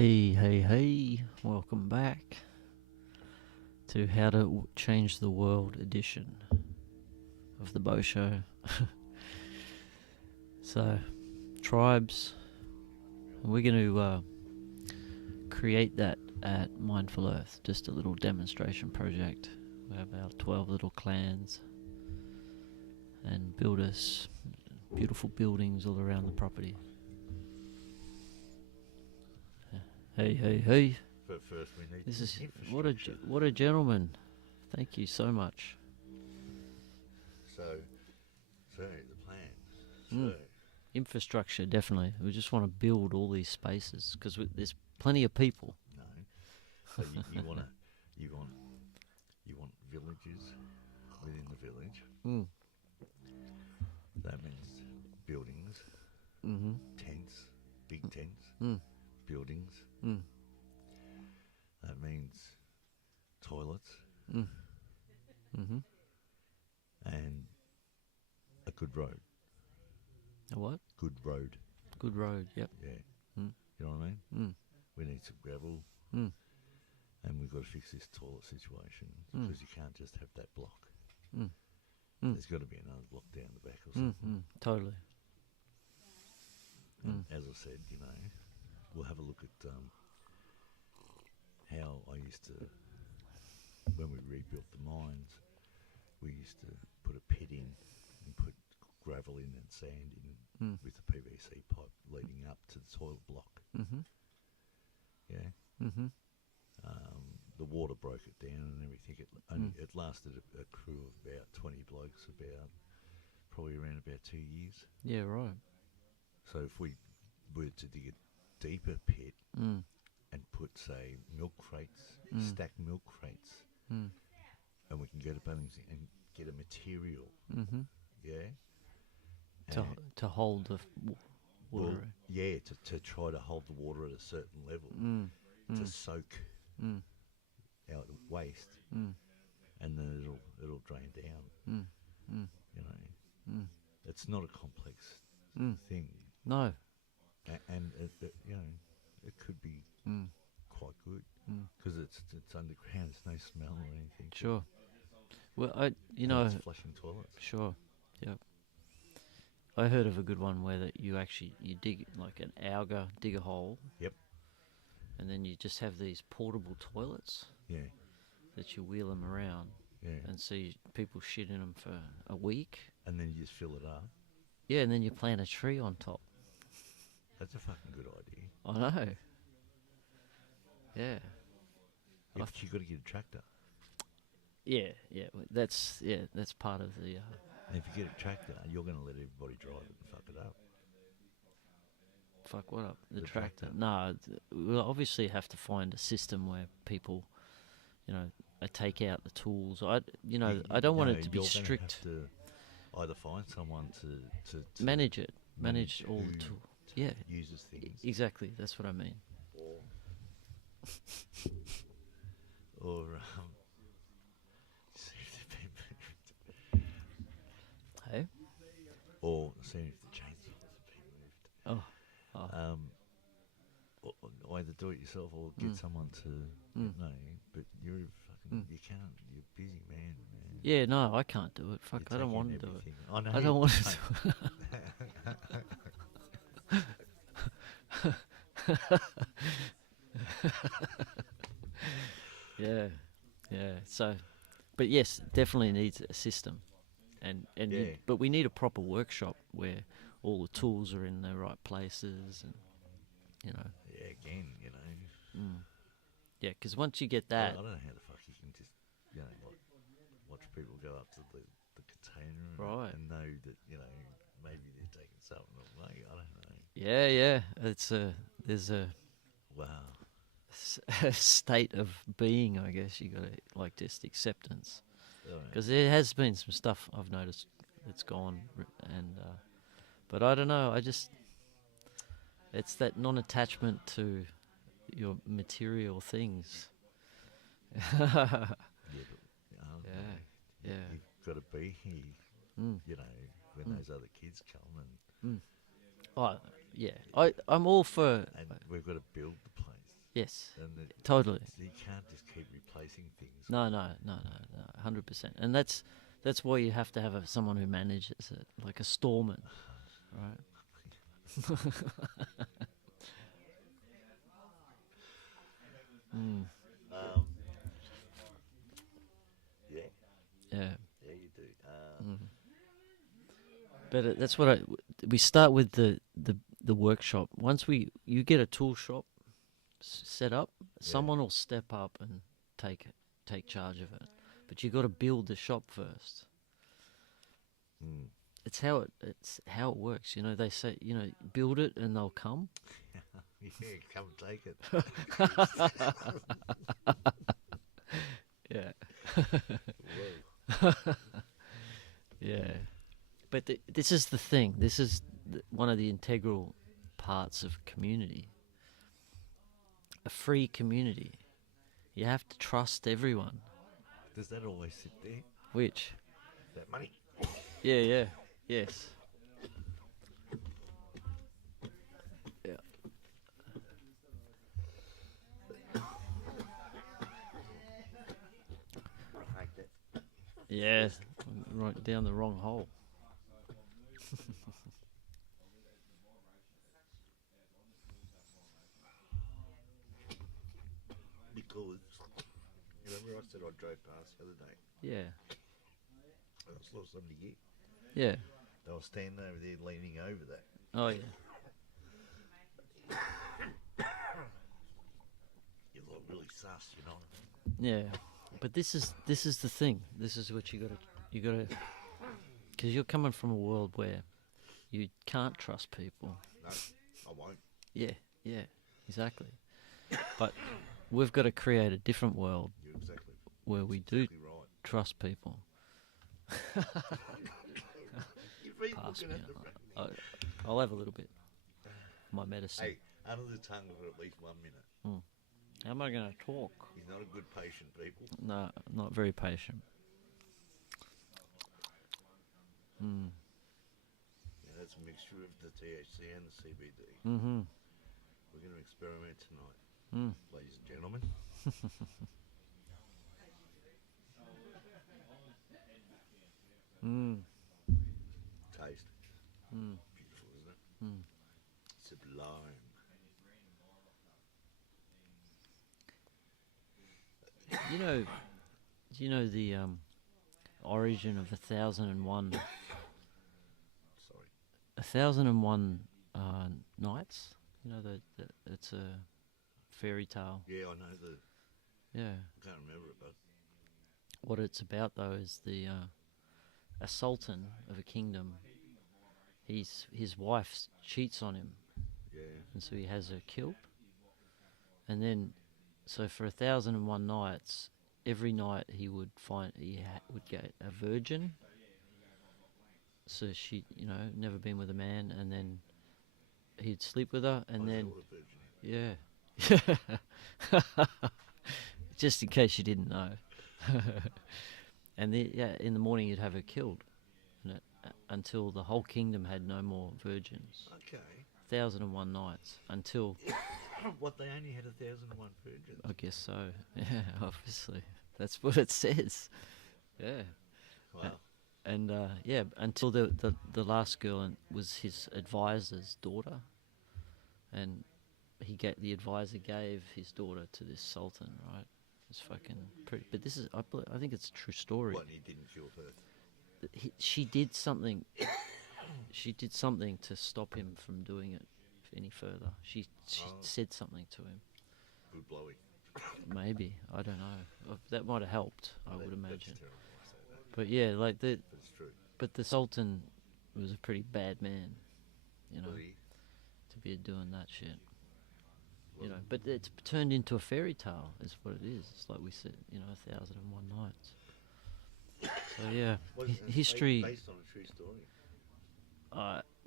Hey, welcome back to How to Change the World edition of the Boh Sho. So, tribes, we're going to create that at Mindful Earth, just a little demonstration project. We have our 12 little clans and build us beautiful buildings all around the property. Hey. But first we need This is infrastructure. what a gentleman. Thank you so much. So the plan. Infrastructure, definitely. We just want to build all these spaces because there's plenty of people. No. So you want villages within the village. Mm. That means buildings, Mm-hmm. tents, big tents, buildings. Mm. That means toilets Mm-hmm. and a good road. A what? Good road. Good road. Yep. Yeah. Mm. You know what I mean? Mm. We need some gravel. Mm. And we've got to fix this toilet situation because you can't just have that block. Mm. There's got to be another block down the back or something. Totally. And as I said, we'll have a look at how I used to, when we rebuilt the mines, we used to put a pit in and put gravel in and sand in with the PVC pipe leading up to the toilet block. Mm-hmm. Yeah. Mm-hmm. The water broke it down and everything. It lasted a crew of about 20 blokes, probably around about 2 years. Yeah, right. So if we were to dig a deeper pit and put, say, milk crates, stack milk crates, and we can go to Bunnings and get a material, yeah? To hold the water. Well, yeah, to try to hold the water at a certain level, to soak out waste, and then it'll drain down. It's not a complex thing. No. And it could be quite good because it's underground. There's no smell or anything. Sure. Well, It's flushing toilets. Sure. Yep. I heard of a good one where that you dig like an auger, dig a hole. Yep. And then you just have these portable toilets. Yeah. That you wheel them around. Yeah. And see people shit in them for a week. And then you just fill it up. Yeah, and then you plant a tree on top. That's a fucking good idea. I know. Yeah. But you got to get a tractor. Yeah. That's part of the. And if you get a tractor, you're going to let everybody drive it and fuck it up. Fuck what up? The tractor. tractor. No, we'll obviously have to find a system where people, take out the tools. I don't want it to be strict. You're going to have to either find someone to manage it, manage all the tools. Yeah, uses things. Exactly. That's what I mean. Or Hey. Or seeing if the chainsaws have been moved. Or either do it yourself or get someone to. No, but you're fucking. You can't. You're a busy man. Yeah, no, I can't do it. Fuck, I don't want to do it. I know. I don't want to do it. Yeah. So, but yes, definitely needs a system, but we need a proper workshop where all the tools are in the right places, and Yeah, again, Yeah, because once you get that, I don't know how the fuck you can just, watch people go up to the container right, and know that maybe they're taking something away. I don't know. Yeah. There's a Wow. a state of being, I guess. You got to just acceptance, Right. because there has been some stuff I've noticed that's gone, and but I don't know. It's that non-attachment to your material things. Yeah. You've got to be here, when those other kids come and Oh, yeah. I'm all for. and we've got to build the place. Yes. And Totally. you can't just keep replacing things. No, 100%. And that's why you have to have someone who manages it, like a storeman, right? Mm. Yeah, Yeah. yeah, you do. But that's what we start with the workshop. Once you get a tool shop set up, someone will step up and take charge of it. But you got to build the shop first. It's how it works. You know, they say, you know, build it and they'll come. Yeah, come take it. Yeah. Whoa. Yeah. But this is the thing. This is one of the integral parts of community. A free community. You have to trust everyone. Does that always sit there? Which? That money? Yeah. Yes. Yeah. Right, that. Yeah. Right down the wrong hole. Because, you remember I said I drove past the other day? Yeah. I saw somebody here. Yeah. They were standing over there leaning over that. Oh, yeah. You look really sus, you know. Yeah. But this is the thing. This is what you gotta, because you're coming from a world where you can't trust people. No, I won't. Yeah, exactly. But we've got to create a different world You're exactly. where we do Exactly right. trust people. You've been Pass looking me. at the I'll have a little bit. My medicine. Hey, under the tongue for at least 1 minute. How am I going to talk? He's not a good patient, people. No, not very patient. Yeah, that's a mixture of the THC and the CBD. Mm-hmm. We're going to experiment tonight, ladies and gentlemen. Taste. Beautiful, isn't it? Sublime. Do you know the origin of 1001? Sorry. 1001 Nights. You know it's a fairy tale. Yeah, I know the. Yeah. I can't remember it, but. What it's about though is a sultan of a kingdom. His wife cheats on him. Yeah. And so he has her killed. And then, so for 1001 nights, every night he would would get a virgin. So she, never been with a man, and then he'd sleep with her, and then just in case you didn't know. And in the morning you'd have her killed, until the whole kingdom had no more virgins. Okay. 1001 nights until. What, they only had 1001 virgins? I guess so. Yeah, obviously that's what it says. Yeah. Wow. And until the last girl was his advisor's daughter, and the advisor gave his daughter to this sultan, right? It's fucking pretty. But this is, I think it's a true story. What, he didn't kill her? She did something. She did something to stop him from doing it any further. She said something to him. Good blowy. Maybe, I don't know. That might have helped. I would imagine. That's terrible, I say that. But yeah, like But it's true. But the sultan was a pretty bad man, Was he? to be doing that shit. But it's turned into a fairy tale, is what it is. It's like we said, 1001 Nights. So yeah, history. Based on a true story.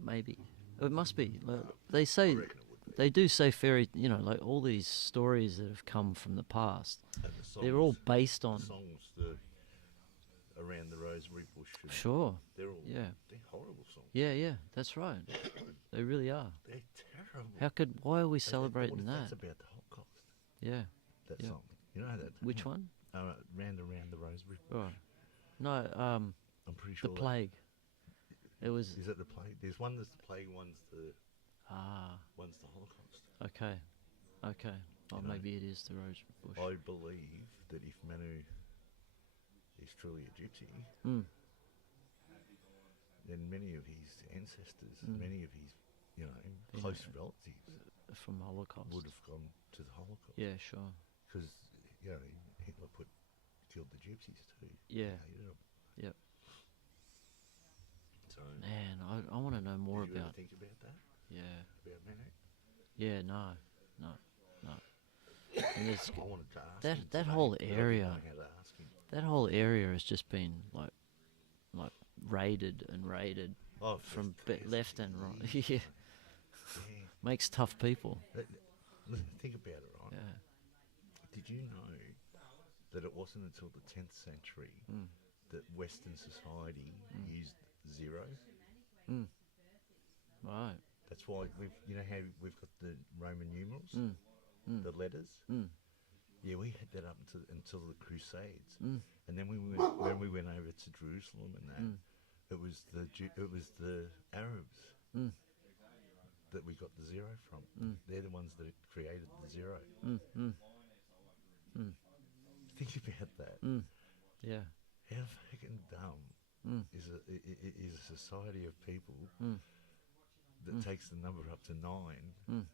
Maybe it must be. Like, they say, I reckon it would be. they do say fairy. Like all these stories that have come from the past, And the songs, they're all based on. the songs, Around the Rosemary Bush. Sure. They're all. Yeah. They're horrible songs. Yeah, that's right. They really are. They're terrible. Why are we They thought celebrating that's that? about the Holocaust. Yeah. That Yep. song. You know that? Which one? Round and Round the Rosebush Bush. Right. No, I'm pretty the sure plague. It was. Is it the plague? There's one that's the plague, one's the Ah. Holocaust. Okay. Okay. Oh, You know, maybe it is the rose bush. I believe that if Manu is truly a gypsy, Mm. then many of his ancestors, Mm. many of his, you know, You close know, relatives from Holocaust. would have gone to the Holocaust. Yeah, sure. Because, you know, Hitler killed the gypsies too. Yeah. He hated them. Yep. So, Man, I want to know more did you ever about. think about that? Yeah. About Manu? Yeah. No. And there's I wanted to ask that him that today, whole but I didn't area. know how to ask him. That whole area has just been like raided and raided Oh, from for left and right. Yeah. Yeah. Makes tough people. Listen, think about it, right? Yeah. Did you know that it wasn't until the 10th century Mm. that Western society used zero? Mm. Right. That's why you know how we've got the Roman numerals, the letters. Mm. Yeah, we had that up until the Crusades, Mm. and then when we went over to Jerusalem and that, Mm. it was the Arabs Mm. that we got the zero from. Mm. They're the ones that created the zero. Mm. Mm. Mm. Think about that. Mm. Yeah. How fucking dumb Mm. is a society of people Mm. that takes the number up to 9, Mm.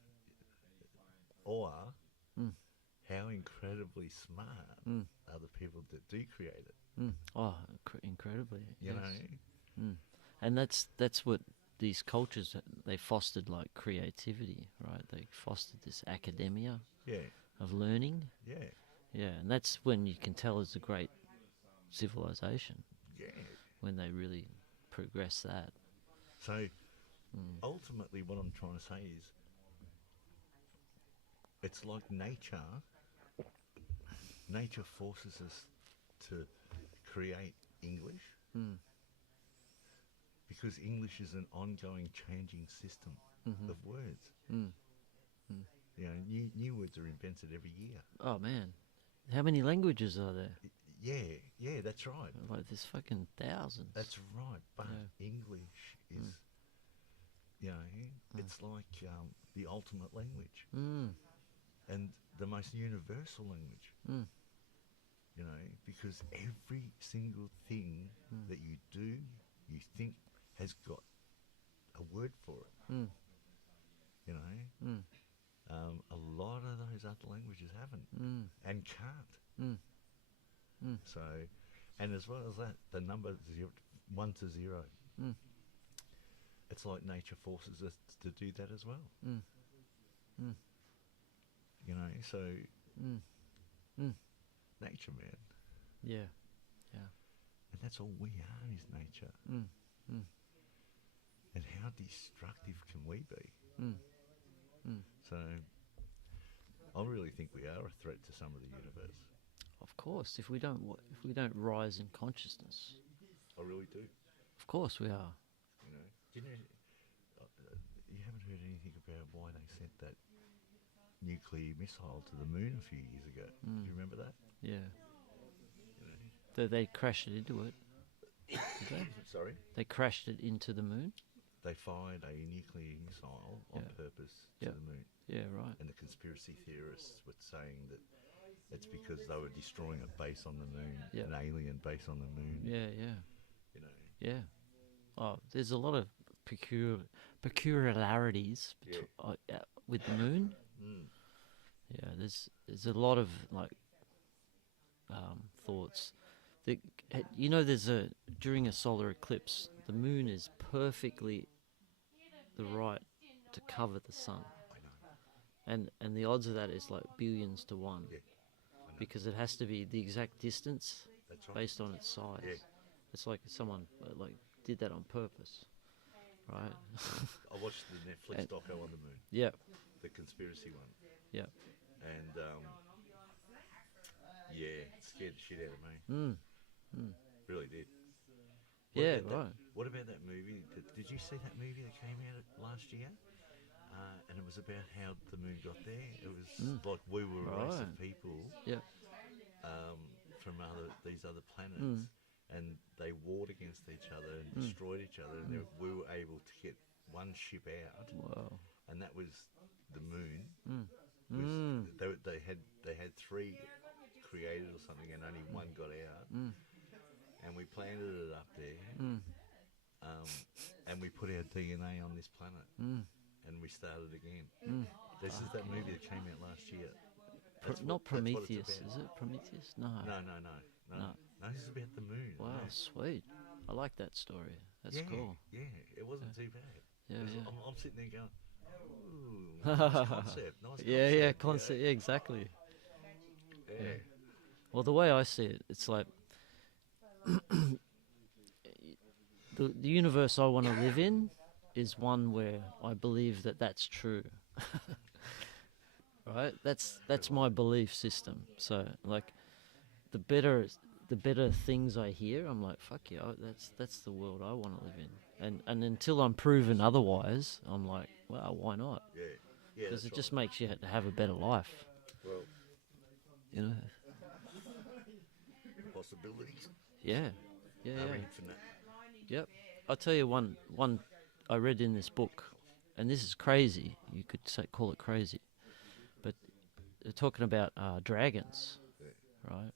or Mm. how incredibly smart Mm. are the people that do create it? Mm. Oh, incredibly. You Yes. know? Mm. And that's what these cultures, they fostered, like creativity, right? They fostered this academia Yeah, of learning. yeah, Yeah, and that's when you can tell it's a great civilization, yeah. when they really progress that. So ultimately, what I'm trying to say is, it's like nature. Nature forces us to create English Mm. because English is an ongoing changing system Mhm. of words. Mm. You know, new words are invented every year. Oh man, how many languages are there? Yeah, that's right. Like there's fucking thousands. That's right. But Yeah. English is, you know, it's like the ultimate language Mm. and the most universal language. Mm. You know, because every single thing that you do, you think has got a word for it. Mm. You know, Mm. a lot of those other languages haven't Mm. and can't. Mm. Mm. So, and as well as that, the number 1 to 0, Mm. it's like nature forces us to do that as well. Mm. Mm. You know, so Mm. Mm. nature, man, Yeah. Yeah. and that's all we are is nature. Mm. Mm. And how destructive can we be? Mm. Mm. So, I really think we are a threat to some of the universe. Of course, if we don't rise in consciousness, I really do. of course we are. You know, do you know? You haven't heard anything about why they sent that nuclear missile to the moon a few years ago. Do you remember that? Yeah. You know? They crashed it into it. Did they? Sorry? They crashed it into the moon? They fired a nuclear missile on Yeah. purpose to Yeah. the moon. Yeah, right. And the conspiracy theorists were saying that it's because they were destroying a base on the moon, Yeah. an alien base on the moon. Yeah, yeah. You know. Yeah. Oh, there's a lot of peculiarities with the moon. Mm. Yeah, there's a lot of like thoughts. There's during a solar eclipse, the moon is perfectly the right to cover the sun, I know. and the odds of that is like billions to 1, Yeah. I know. because it has to be the exact distance That's right. based on its size. Yeah. It's like someone did that on purpose, right? I watched the Netflix And- doco on the moon, Yeah, the conspiracy one, yeah. and yeah, it scared the shit out of me. Really did. What Yeah, about that- right. What about that movie? Did you see that movie that came out last year? and it was about how the moon got there. It was like we were a race of people Yeah. from these other planets, and they warred against each other and destroyed each other, and we were able to get one ship out, Wow. and that was the moon. They had three created or something, and only one got out, and we planted it up there, and we put our DNA on this planet, and we started again. This is that movie that came out last year. Not Prometheus, is it? Prometheus? No. No. This is about the moon. Wow, sweet. I like that story. That's cool. Yeah, it wasn't too bad. Yeah, yeah. I'm sitting there going, ooh, nice concept. Concept. Yeah, exactly. Yeah. Well, the way I see it, it's like the universe I want to live in is one where I believe that that's true. Right? That's my belief system. So like the better things I hear, I'm like, fuck yeah, that's the world I want to live in. And until I'm proven otherwise, I'm like, well, why not? Yeah. Because it just makes you have a better life. Well, you know. Possibilities. Yeah. Are infinite. Yep. I'll tell you one I read in this book, and this is crazy. You could call it crazy, but they're talking about dragons, right?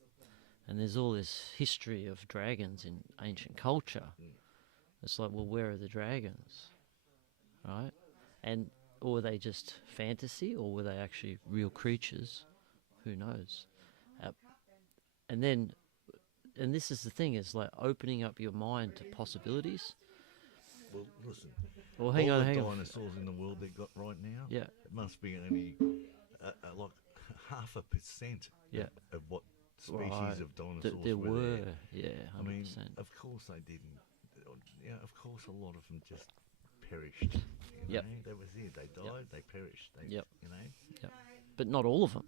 And there's all this history of dragons in ancient culture. It's like, well, where are the dragons, right? Or were they just fantasy, or were they actually real creatures? Who knows? And this is the thing, is like opening up your mind to possibilities. Well, listen. Well, hang on. Dinosaurs in the world they've got right now. Yeah. It must be only like 0.5% of what species of dinosaurs there were were. there. Yeah, 100%. I mean, of course they didn't. Yeah, of course a lot of them just perished. You know? That was it. They died. They perished. You know. Yep. But not all of them.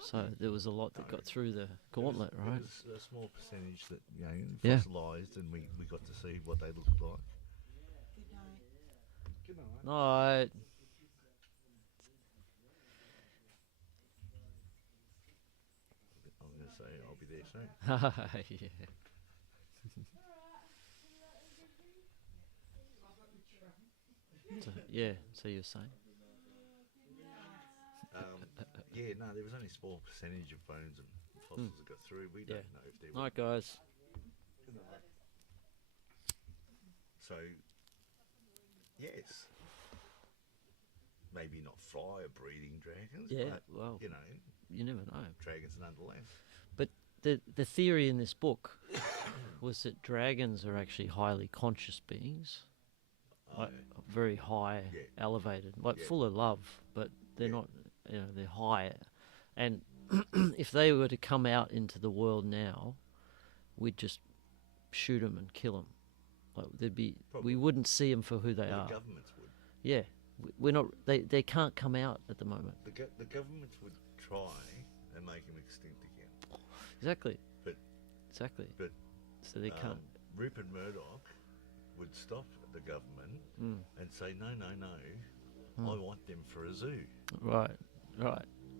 So there was a lot that got through the gauntlet, right? There was a small percentage that fossilised, and we got to see what they looked like. Good night. Night. I'm going to say I'll be there soon. Yeah. So you're saying? There was only a small percentage of bones and fossils that got through. We don't know if they were. Night, guys. So, yes. Maybe not fire-breathing dragons, but, well, you never know. Dragons nonetheless. But the theory in this book was that dragons are actually highly conscious beings. Like very high, elevated, full of love, but they're not, they're high. And if they were to come out into the world now, we'd just shoot them and kill them. Like we wouldn't see them for who they are. The governments would. Yeah, we're not. They can't come out at the moment. The governments would try and make them extinct again. Exactly. But so they can't. Rupert Murdoch would stop the government and say, no, I want them for a zoo. Right.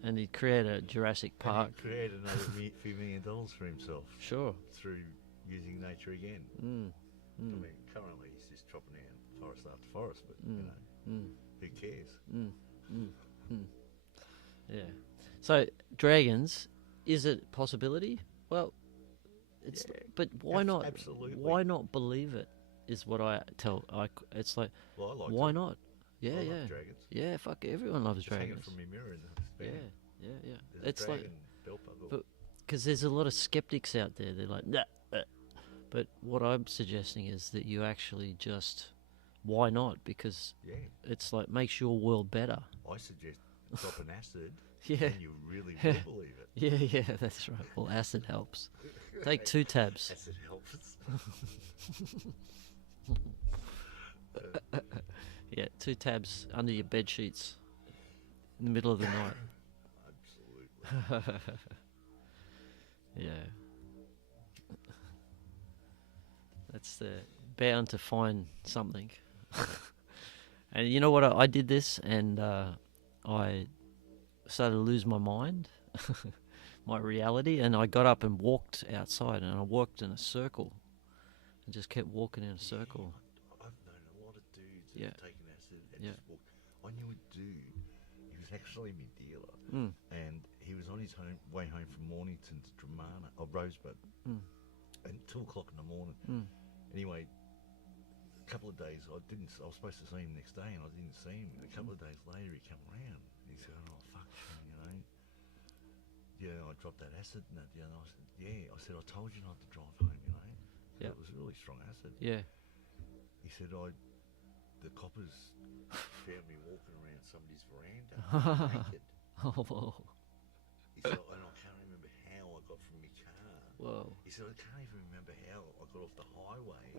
And he'd create a Jurassic Park. And he'd create another few $1 million for himself. Sure. Through using nature again. I mean, currently he's just chopping down forest after forest, but, who cares? Yeah. So, dragons, is it a possibility? Well, it's. But why not? Absolutely. Why not believe it? Is what I tell. It's like, well, I like why not? Yeah, I love dragons. Yeah, fuck, everyone loves just dragons. Hanging from my mirror in the bed. Yeah. There's It's a dragon like, belt buckle. because there's a lot of skeptics out there. They're like, nah. But what I'm suggesting is that you actually just, why not? Because it's like makes your world better. I suggest drop an acid. Yeah. And you really will believe it. Yeah, that's right. Well, acid helps. Take 2 tabs. Acid helps. Yeah, 2 tabs under your bed sheets in the middle of the night. Absolutely. Yeah. That's bound to find something. And you know what? I did this, and I started to lose my mind, my reality, and I got up and walked outside, and I walked in a circle, and just kept walking in a circle. I've known a lot of dudes that Yeah. have taken acid and Yeah. just walked. I knew a dude. He was actually my dealer, Mm. and he was on his way home from Mornington to Dramana or Rosebud, Mm. and 2 o'clock in the morning. Mm. Anyway, a couple of days I was supposed to see him next day, and I didn't see him. And a couple of days later, he came around. He's going, "Oh fuck, you know, yeah, I dropped that acid and that." Yeah, and I said, "Yeah." I said, "I told you not to drive home, you know." Yeah. It was really strong acid. Yeah. He said, the coppers found me walking around somebody's veranda naked. Oh. He said, and I can't remember how I got from my car. Whoa. He said, I can't even remember how I got off the highway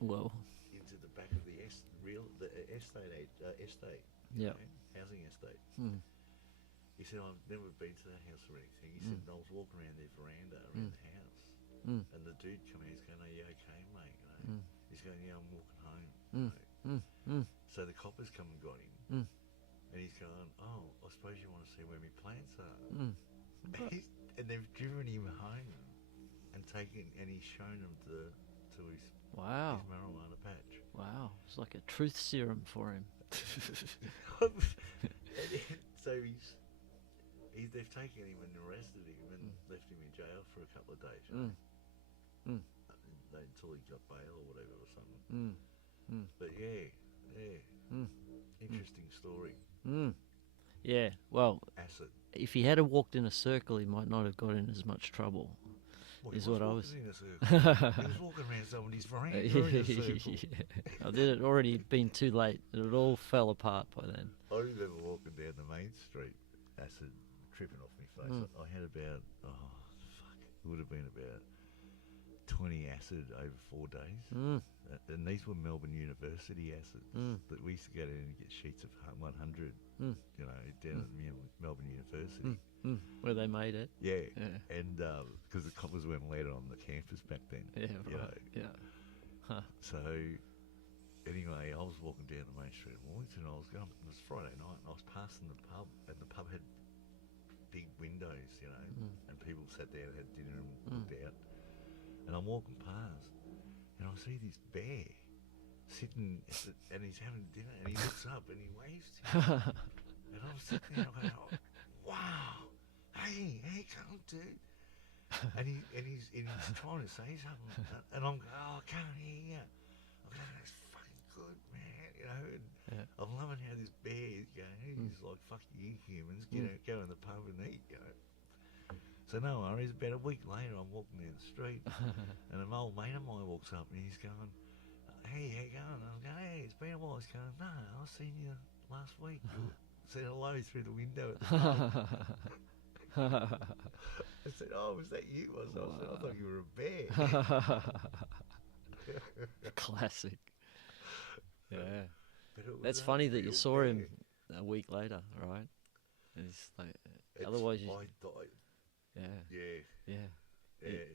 Whoa. into the back of the estate, Yeah. housing estate. Mm. He said, I've never been to that house or anything. He said, and I was walking around their veranda, around the house, and the dude come in, he's going, "Are you okay, mate?" You know? He's going, "Yeah, I'm walking home." You know? So the coppers come and got him, and he's going, "Oh, I suppose you want to see where my plants are." And they've driven him home and he's shown them to his Wow. marijuana patch. Wow. It's like a truth serum for him. So they've taken him and arrested him and left him in jail for a couple of days. You know? Until he got bail or whatever or something. But interesting story. Yeah. Well, Acid. if he had walked in a circle, he might not have got in as much trouble. Well, is he what I walking was. in a circle. He was walking around somebody's veranda in a circle. I did it already been too late. It all fell apart by then. I remember walking down the main street, acid tripping off my face. I had about, it would have been about 20 acid over 4 days. And these were Melbourne University acids that we used to go down and get sheets of 100, you know, down at Melbourne University. Where they made it. Yeah. And because the coppers weren't allowed on the campus back then. Yeah, you right. know. Yeah. So anyway, I was walking down the main street in Mornington. It was Friday night, and I was passing the pub, and the pub had big windows, you know, and people sat there and had dinner and looked out. And I'm walking past, and I see this bear sitting, and he's having dinner, and he looks up and he waves to me. And I'm sitting there, and I'm going, "Oh, wow, hey, come, dude." And he's trying to say something, and I'm going, "Oh, I can't hear you." I'm going, "That's fucking good, man," you know. And I'm loving how this bear is going. He's like, "Fuck you, humans, go in the pub and eat," you know. So no worries. About a week later, I'm walking down the street, and an old mate of mine walks up, and he's going, "Hey, how you going?" And I'm going, "Hey, it's been a while." He's going, "No, I seen you last week. You said hello through the window at the pub." I said, "Oh, was that you?" I said, "I thought you were a bear." Classic. Yeah. That's That's funny that you saw him a week later, right? It's like, otherwise you... I thought, Yeah. yeah.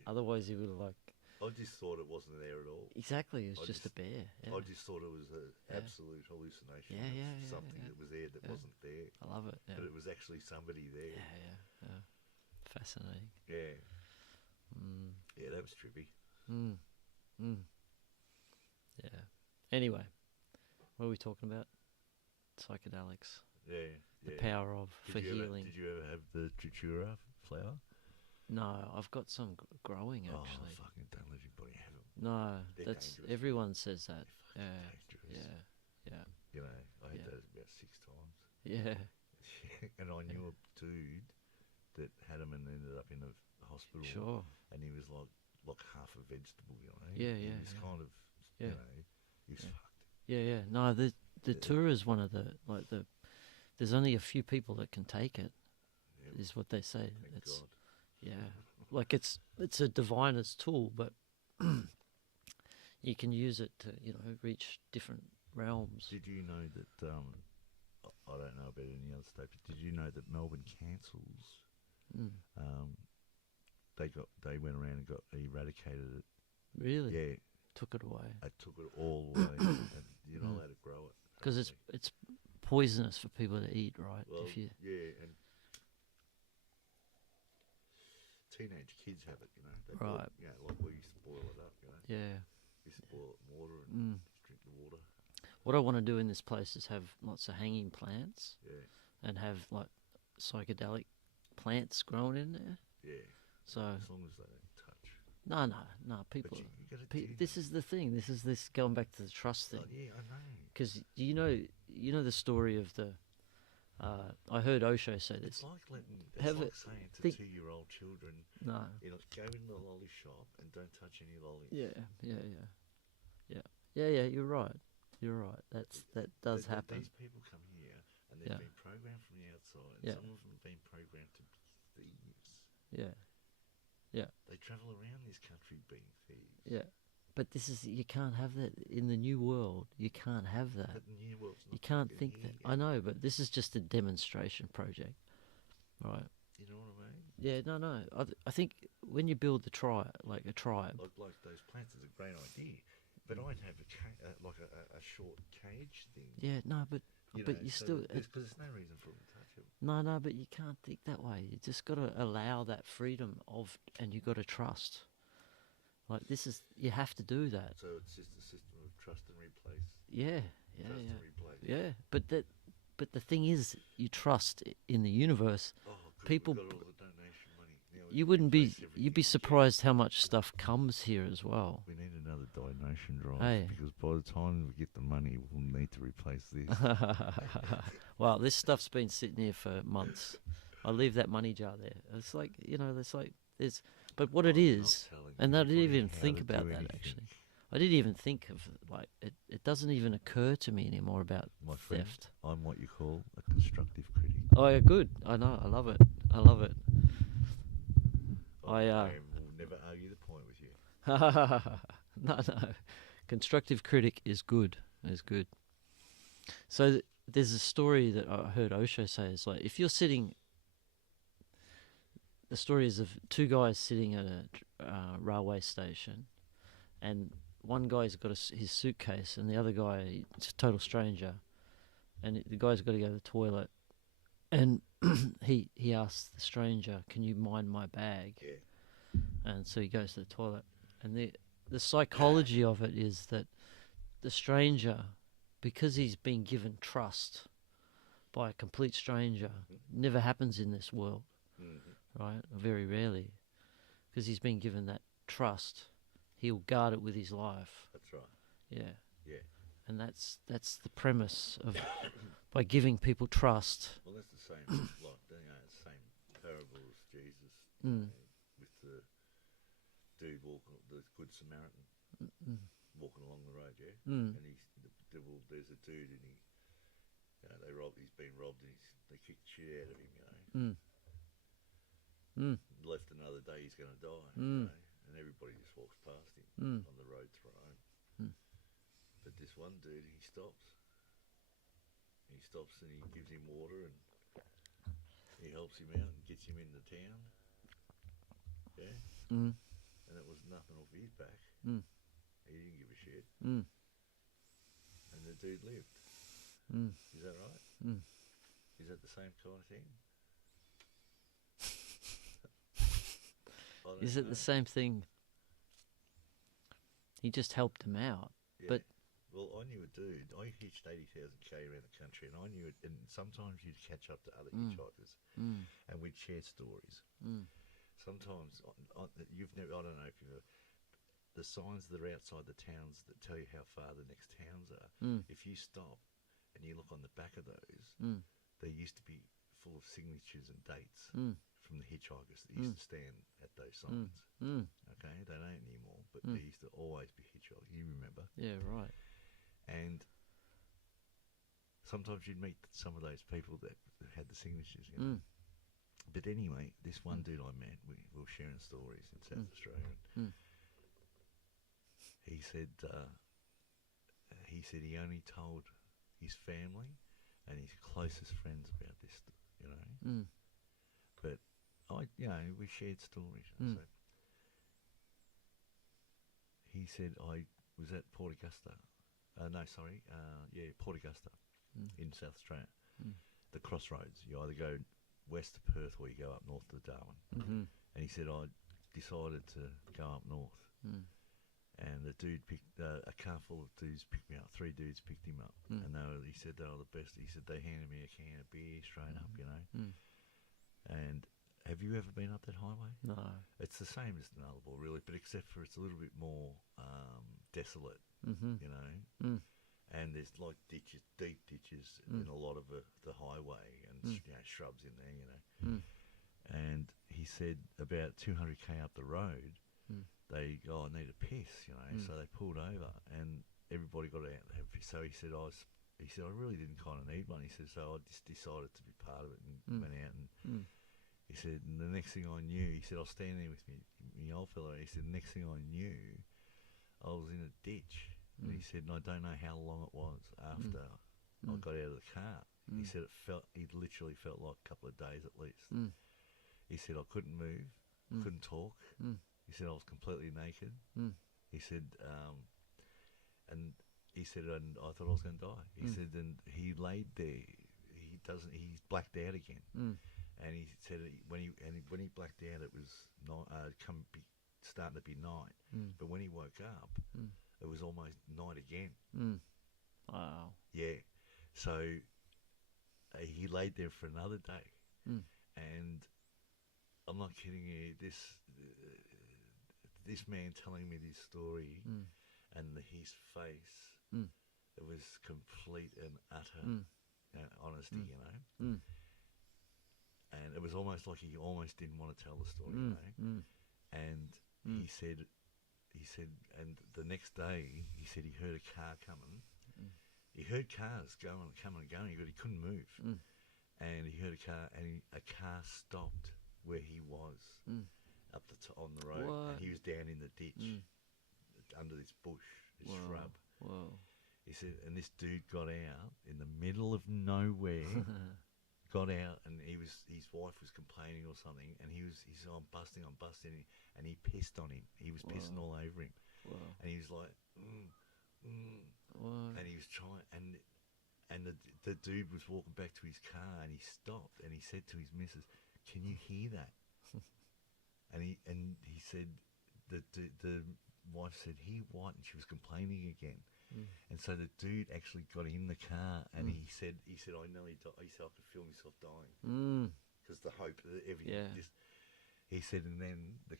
Otherwise you would have like... I just thought it wasn't there at all. Exactly, it was just a bear. Yeah. I just thought it was an absolute hallucination. Yeah, something that was there that wasn't there. I love it. Yeah. But it was actually somebody there. Yeah. Fascinating. Yeah. Yeah, that was trippy. Yeah. Anyway, what are we talking about? Psychedelics. Yeah. The power of for healing. Did you ever have the tritura flower? No, I've got some growing actually. Oh, fucking don't let anybody have them. No, They're that's dangerous. everyone says that. They're Yeah. dangerous. Yeah. You know, I had Yeah. those about 6 times. Yeah. And I knew a dude that had them and ended up in the hospital. Sure. And he was like half a vegetable, you know. Yeah. He was kind of, you know, he was fucked. Yeah. No, the tour is one of the there's only a few people that can take it. Yeah. Is what they say. Thank It's God. yeah. Like it's a diviner's tool, but you can use it to, reach different realms. Did you know that, I don't know about any other state, but did you know that Melbourne councils, they went around and got eradicated it? Really? Yeah. Took it away. I took it all away, and you're not allowed to grow it Because it's poisonous for people to eat, right? Well, If you yeah, and teenage kids have it, you know. They right, like we used to boil it up, you know. yeah. We used to boil it in water and drink the water. What I want to do in this place is have lots of hanging plants, Yeah, and have like psychedelic plants growing in there. yeah. So As long as they don't touch. no, people. But you got to This is the thing. This is going back to the trust thing. Oh, yeah, I know. Because you know the story of the. I heard Osho say this. It's like saying to 2-year-old children, No. you know, go in the lolly shop and don't touch any lollies. Yeah. You're right. You're right. That does happen. These people come here and they've been programmed from the outside. And some of them have been programmed to be thieves. Yeah. They travel around this country being thieves. Yeah. But you can't have that in the new world. You can't have that. But the new world's not You can't fucking think here that. yet. I know, but this is just a demonstration project, right? You know what I mean? Yeah, no. I think when you build a tribe, Like those plants is a great idea. But I'd have a short cage thing. yeah, no, but you still because there's no reason for them to touch them. no, but you can't think that way. You just got to allow that freedom and you got to trust. Like you have to do that. So it's just a system of trust and replace. Yeah. Trust and replace. Yeah, but the thing is, you trust in the universe. Oh, good, People, we've got all the donation money. Now you'd be surprised how much stuff comes here as well. We need another donation drive Hey. because by the time we get the money, we'll need to replace this. Well, this stuff's been sitting here for months. I leave that money jar there. It's like there's. But what it is, and I didn't even think about that actually. I didn't even think of it doesn't even occur to me anymore about My friend, theft. I'm what you call a constructive critic. Oh, yeah, good. I know. I love it. I will never argue the point with you. No. Constructive critic is good. So there's a story that I heard Osho say. It's like if you're sitting. The story is of two guys sitting at a railway station, and one guy's got his suitcase, and the other guy, it's a total stranger, and the guy's got to go to the toilet, and he asks the stranger, "Can you mind my bag?" Yeah. And so he goes to the toilet, and the psychology of it is that the stranger, because he's been given trust by a complete stranger, never happens in this world. Mm-hmm. Right? Very rarely. Because he's been given that trust, he'll guard it with his life. That's right. Yeah. Yeah. And that's the premise of by giving people trust. Well, that's the same, same parable as Jesus with the dude the Good Samaritan walking along the road, yeah? And there's a dude and he's been robbed and they kicked the shit out of him, you know? Left another day, he's going to die. You know? And everybody just walks past him on the road to Rome. But this one dude, he stops. He stops and he gives him water and he helps him out and gets him into town. Yeah? And it was nothing off his back. He didn't give a shit. And the dude lived. Is that right? Is that the same kind of thing? Is it the same thing? He just helped him out. Yeah. But well, I knew a dude. I hitched 80,000 around the country, and I knew it. And sometimes you'd catch up to other hitchhikers, and we'd share stories. Sometimes you've never. I don't know if you've ever. The signs that are outside the towns that tell you how far the next towns are. If you stop and you look on the back of those, they used to be full of signatures and dates from the hitchhikers that used to stand at those signs. Okay, they don't anymore, but there used to always be hitchhikers. You remember? yeah, right. And sometimes you'd meet some of those people that had the signatures, you know. But anyway, this one dude I met, we were sharing stories in South Australia. He said he only told his family and his closest friends about this, you know. But we shared stories. So he said I was at Port Augusta No, sorry. Port Augusta in South Australia. Mm. The crossroads. You either go west to Perth or you go up north to Darwin. Mm-hmm. And he said, I decided to go up north. Mm. And the dude picked, a car full of dudes picked me up. 3 dudes picked him up. Mm. And he said they were the best. He said they handed me a can of beer straight up, you know. Mm. And have you ever been up that highway? No. It's the same as the Nullarbor, really, but except for it's a little bit more desolate, Mm-hmm. you know. Mm. And there's like ditches, deep ditches in a lot of the highway, and shrubs in there, you know. Mm. And he said about 200k up the road, they I need a piss, you know. So they pulled over, and everybody got out. So he said I really didn't kind of need one. He said so I just decided to be part of it and went out and. He said, and the next thing I knew, he said, I was standing there with me old fella. He said, the next thing I knew, I was in a ditch. And he said, and I don't know how long it was after I got out of the car. He said it literally felt like a couple of days at least. He said, I couldn't move, couldn't talk. He said, I was completely naked. He said, and I thought I was going to die. He said, and he laid there. He's blacked out again. And he said when he blacked out, it was starting to be night. But when he woke up, it was almost night again. Wow. Yeah. So he laid there for another day, and I'm not kidding you. This man telling me this story, and his face, it was complete and utter honesty, you know. And it was almost like he almost didn't want to tell the story, you know. And he said, and the next day, he said he heard a car coming. He heard cars coming and going, but he couldn't move. And he heard a car, and a car stopped where he was up on the road. What? And he was down in the ditch under this bush, this shrub. Whoa. He said, and this dude got out in the middle of nowhere. Got out, and his wife was complaining or something, and he said, I'm busting, and he pissed on him. He was pissing all over him. And he was like, and he was trying, and the dude was walking back to his car, and he stopped, and he said to his missus, can you hear that? and he said, the wife said, hear what? And she was complaining again. And so the dude actually got in the car, and he said, I nearly died. He said, I could feel myself dying because the hope, everything. Yeah. He said, and then the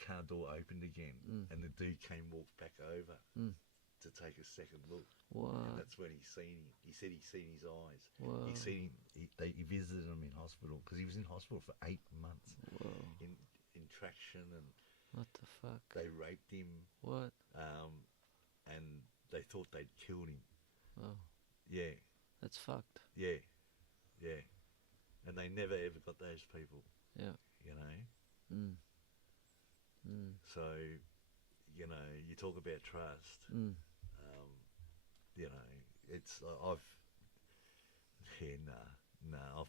car door opened again, and the dude walked back over to take a second look. And that's when he seen him. He said he seen his eyes. He seen him. He visited him in hospital because he was in hospital for 8 months in traction, and what the fuck? They raped him. And they thought they'd killed him. Oh. Yeah. That's fucked. Yeah. Yeah. And they never ever got those people. Yeah. You know? So, you know, you talk about trust. You know, it's, I've been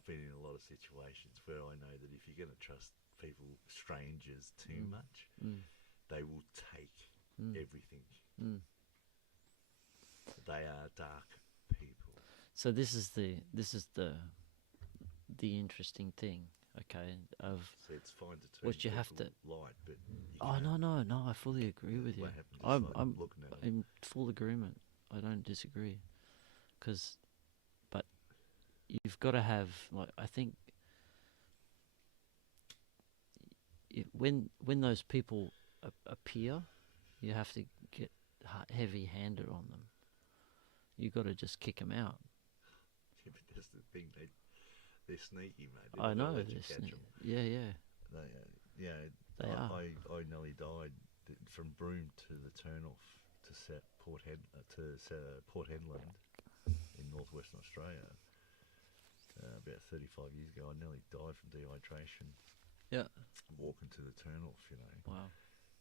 in a lot of situations where I know that if you're going to trust people, strangers, too much, they will take everything. They are dark people. So this is the interesting thing, okay? Of so it's fine to turn what you have to light, but no, I fully agree with you. I'm in full agreement. I don't disagree, but you've got to have, like, I think when those people appear, you have to get heavy-handed on them. You got to just kick them out. Yeah, but that's the thing. They're sneaky, mate. I know they're sneaky. Yeah. They are. I nearly died from Broome to the turn-off to Port Hedland in northwestern Australia. About 35 years ago, I nearly died from dehydration. Yeah. Walking to the turn-off, you know. Wow.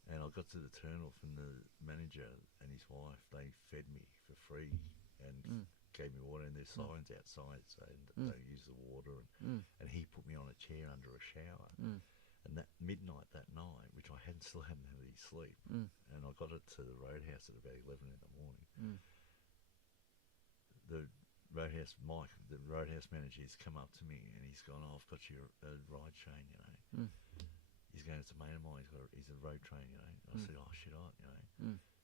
And I got to the turn-off, and the manager and his wife, they fed me for free and gave me water, and there's sirens outside, so they use the water, and he put me on a chair under a shower, and that midnight that night, which I still hadn't had any sleep, and I got it to the roadhouse at about 11 in the morning, the Roadhouse Mike, the Roadhouse manager, has come up to me and he's gone, "Oh, I've got you a ride train, you know." He's going, "It's a mate of mine. He's a road train, you know." I said, "Oh shit, you know."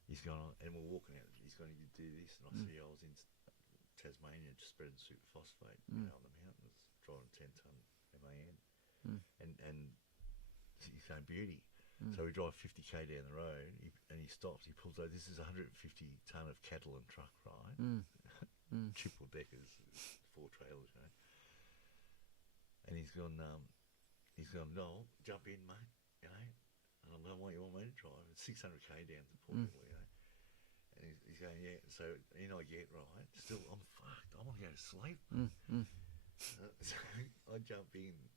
He's gone, and we're walking out. He's going, "You do this," and I said, "Yeah, I was in Tasmania, just spreading superphosphate, you know, on the mountains, driving 10-ton MAN, and he's going, beauty." So we drive 50k down the road, and he stops. He pulls over. This is 150 ton of cattle and truck, right? Triple deckers, 4 trailers, you know. And he's gone, "No, jump in, mate," you know. And I'm going, "What you want me to drive?" It's 600k down to Port, you know. And he's going, "Yeah." So in I get, right, still I'm fucked. I want to go to sleep. So I jump in,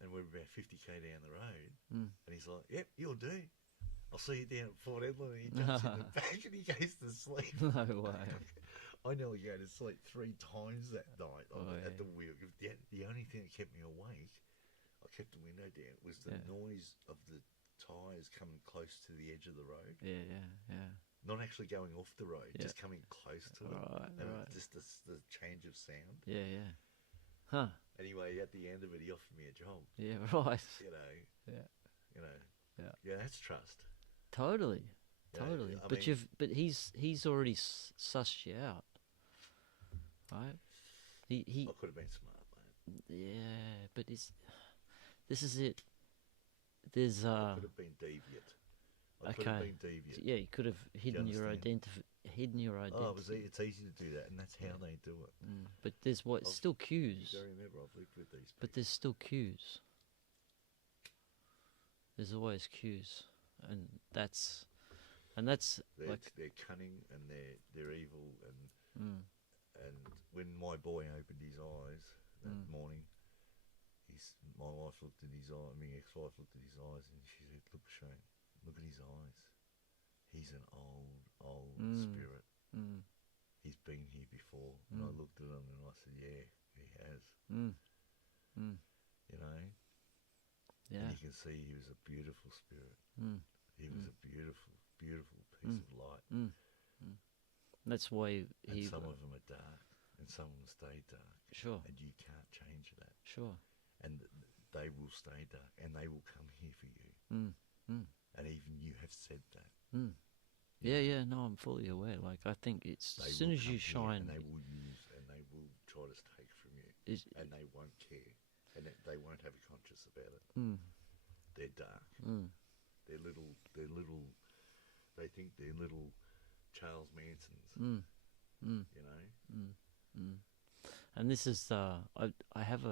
and we're about 50k down the road, and he's like, "Yep, you'll do. I'll see you down at Port Edwin." And he jumps in the back and he goes to sleep. No way. I nearly go to sleep 3 times that night at the wheel. The only thing that kept me awake, I kept the window down, was the noise of the tyres coming close to the edge of the road. Yeah. Not actually going off the road, just coming close to it. Right. Just the change of sound. Yeah. Huh. Anyway, at the end of it, he offered me a job. Yeah, right. You know. Yeah. You know. Yeah. Yeah, that's trust. Totally. Yeah, But he's already sussed you out, right? He I could have been smart, mate. Yeah, but this is it. There's I could have been deviant. I could have been deviant. Yeah, you could have hidden your identity. Oh, it's easy to do that, and that's how they do it. But there's still cues. You gotta remember, I've lived with these people. But there's still cues. There's always cues, and that's they're cunning and they're evil, and when my boy opened his eyes that morning, my wife looked at his eye, my ex-wife looked at his eyes, and she said, "Look, Shane, look at his eyes. He's an old spirit. He's been here before." And I looked at him and I said, "Yeah, he has." You know? Yeah. And you can see he was a beautiful spirit. He was a beautiful, beautiful piece of light. That's why and some of them are dark, and some of them stay dark. Sure. And you can't change that. Sure. And they will stay dark, and they will come here for you. And even you have said that. Yeah. No, I'm fully aware. Like, I think it's as soon as you shine, and they will use, and they will try to take from you, and they won't care, and they won't have a conscience about it. They're dark. They're little. They think they're little Charles Mansons. You know. And this is I have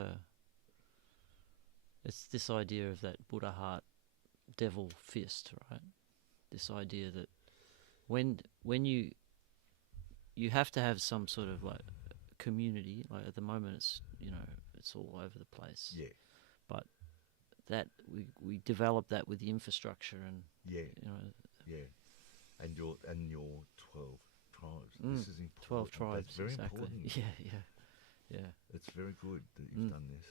it's this idea of that Buddha heart, devil fist, right? This idea that when you have to have some sort of like community. Like at the moment, it's all over the place. Yeah. But that we develop that with the infrastructure and Yeah. And your 12 tribes. This is important. 12 tribes. That's very exactly. important. Yeah. It's very good that you've done this.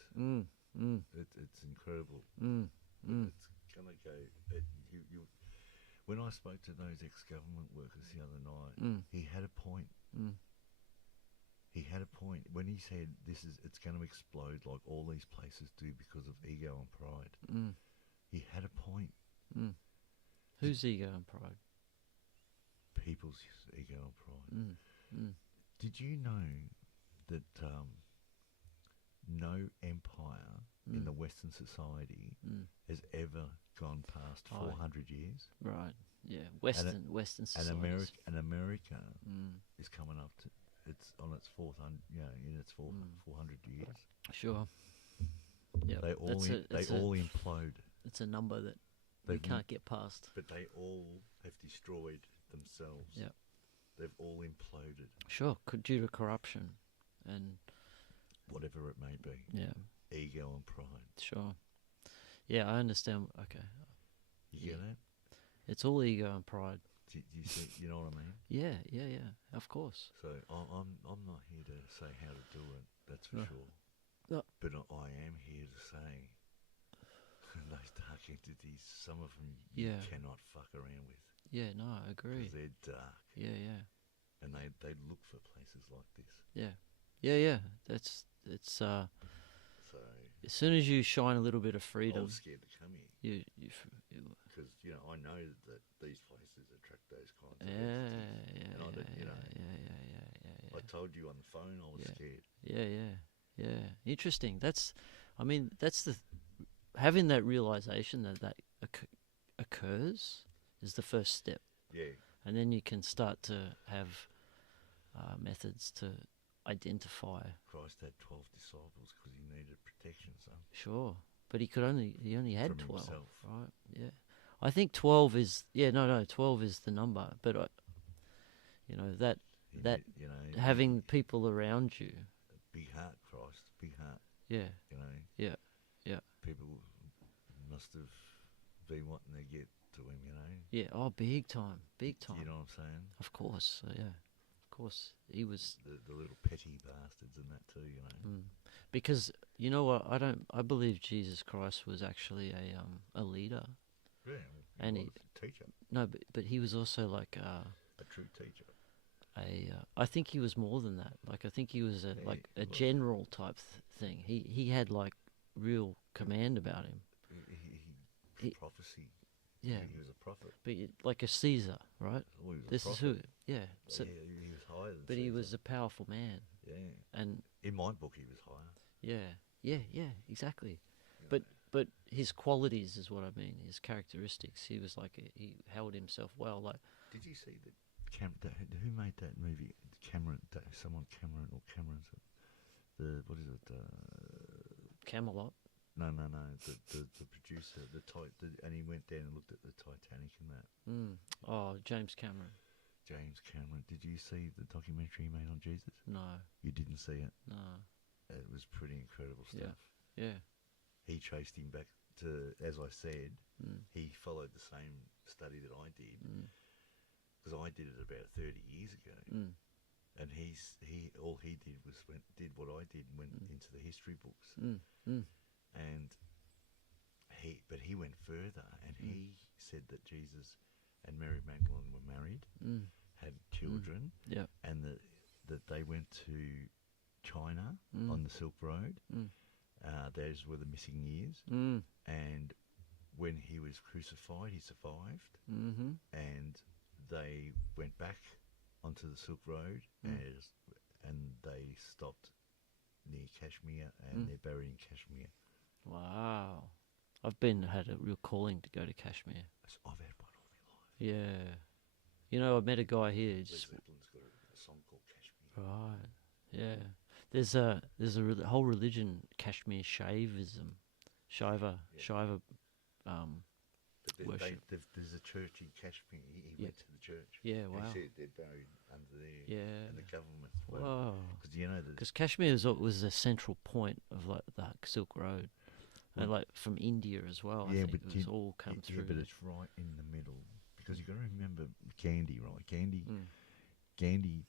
It's incredible. It's gonna go. When I spoke to those ex-government workers the other night, he had a point. He had a point when he said it's going to explode like all these places do because of ego and pride. He had a point. Whose ego and pride? People's ego and pride. Did you know that no empire in the Western society has ever gone past 400 years? Right. Yeah. Western society. And America is coming up to it's on its 400 years. Sure. Yeah. They all implode. It's a number that you can't get past. But they all have destroyed themselves. Yeah. They've all imploded. Sure, due to corruption and whatever it may be. Yeah. Ego and pride. Sure. Yeah, I understand. Okay. You get that? It's all ego and pride. Do you see? You know what I mean? Yeah. Of course. So I'm not here to say how to do it. That's for sure. No. But I am here to say those dark entities. Some of them you cannot fuck around with. Yeah. No, I agree. 'Cause they're dark. Yeah. and they look for places like this. Yeah. That's it's. So As soon as you shine a little bit of I freedom, was scared to come here you because I know that these places attract those kinds of yeah, entities. And I don't, yeah. I told you on the phone I was scared. Yeah. Interesting. I mean, having that realization that occurs is the first step. Yeah. And then you can start to have methods to identify. Christ had 12 disciples because he needed protection, son. Sure, but he only had From 12, himself. right? Yeah, I think 12 is 12 is the number. But that having people around you. Big heart, Christ, big heart. Yeah. Yeah. People must have been wanting to get to him, Yeah. Oh, big time. You know what I'm saying? Of course. Yeah. Of course, he was the little petty bastards and that too, Because you know what, I believe Jesus Christ was actually a leader. Yeah, and he was a teacher. No, but he was also like a true teacher. I think he was more than that. Like I think he was a general type thing. He had like real command about him. He prophecy. Yeah, he was a prophet. But like a Caesar, right? Well, he was this a is prophet. who. Yeah. So, he was higher than but Caesar. he was a powerful man. Yeah. And in my book, he was higher. Yeah, exactly. But his qualities is what I mean. His characteristics. He was like he held himself well. Like, did you see that? Who made that movie? Cameron. Cameron. What is it? Camelot. No. The producer. And he went down and looked at the Titanic and that. Oh, James Cameron. Did you see the documentary he made on Jesus? No. You didn't see it? No. It was pretty incredible stuff. Yeah. He traced him back to, as I said, he followed the same study that I did, because I did it about 30 years ago. And all he did was did what I did and went into the history books. And he went further, and he said that Jesus and Mary Magdalene were married, had children, and that they went to China on the Silk Road. Those were the missing years. And when he was crucified, he survived. And they went back onto the Silk Road, and they stopped near Kashmir, and they're buried in Kashmir. Wow. I've had a real calling to go to Kashmir. I've had one all my life. Yeah. I met a guy here. Led Zeppelin's got a song called Kashmir. Right. Yeah. There's a whole religion, Kashmir Shaivism. Shiva worship. There's a church in Kashmir. He went to the church. Yeah, wow. He said they're buried under there. Yeah. And the government. Wow. Because Kashmir was a central point of like the Silk Road. And like from India as well. I think it was all come through. Yeah, but it's right in the middle. Because you've got to remember Gandhi, right? Gandhi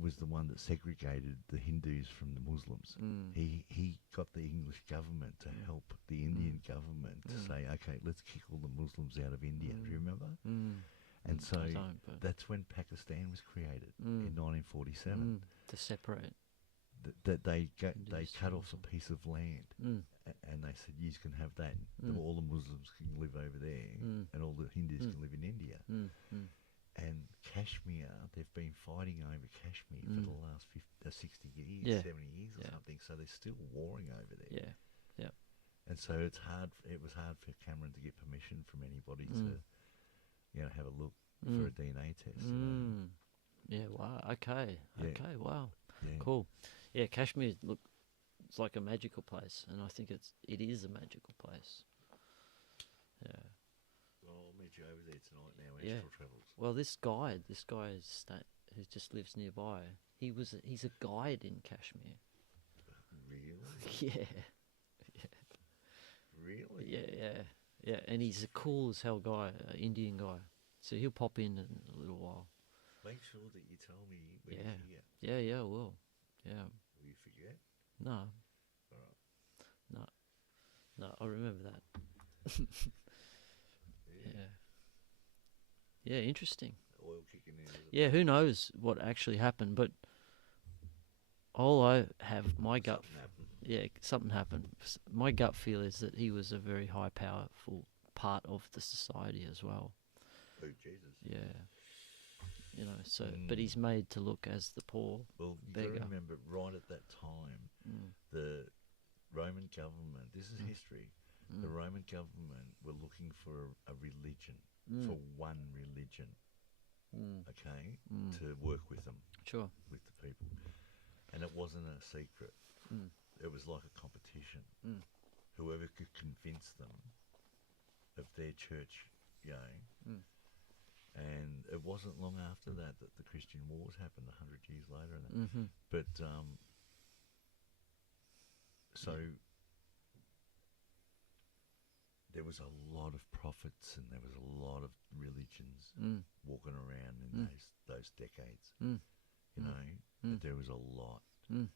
was the one that segregated the Hindus from the Muslims. He got the English government to help the Indian government to say, okay, let's kick all the Muslims out of India. Do you remember? And so that's when Pakistan was created in 1947. To separate. That they cut off a piece of land, and they said, you can have that. All the Muslims can live over there, and all the Hindus can live in India. And Kashmir, they've been fighting over Kashmir for the last 60 years, 70 years or something. So they're still warring over there. Yeah. And so it was hard for Cameron to get permission from anybody to, have a look for a DNA test. Yeah. Wow. Okay. Wow. Yeah. Cool. Yeah. Kashmir, it's like a magical place, and I think it is a magical place. Yeah. Well, I'll meet you over there tonight now. Astral Travels. Well, this guide who just lives nearby. He's a guide in Kashmir. Really? Yeah. Really? Yeah. And he's a cool as hell guy, Indian guy. So he'll pop in a little while. Make sure that you tell me when you're here. Yeah, I will. Yeah. Will you forget? No. All right. No, I remember that. Yeah, interesting. oil kicking in. Yeah, who knows what actually happened? But all I have, my gut, Something happened. yeah, something happened. My gut feel is that he was a very high, powerful part of the society as well. Oh, Jesus. Yeah, you know. So, but he's made to look as the poor Well, you beggar. got to remember, right at that time, the Roman government. This is history. The Roman government were looking for a religion, for one religion. Okay, to work with them. Sure. With the people. And it wasn't a secret. It was like a competition. Whoever could convince them of their church, you know. And it wasn't long after that the Christian wars happened, 100 years later. And but so there was a lot of prophets and there was a lot of religions walking around in those decades. You know, but there was a lot, and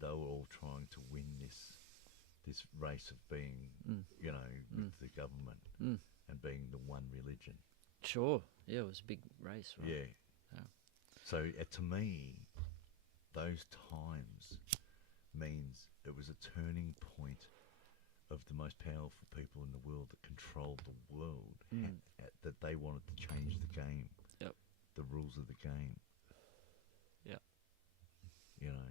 they were all trying to win this race of being, you know, with the government and being the one religion. Sure, yeah, it was a big race, right? Yeah. So to me, those times means it was a turning point of the most powerful people in the world that controlled the world, that they wanted to change the game, the rules of the game. You know,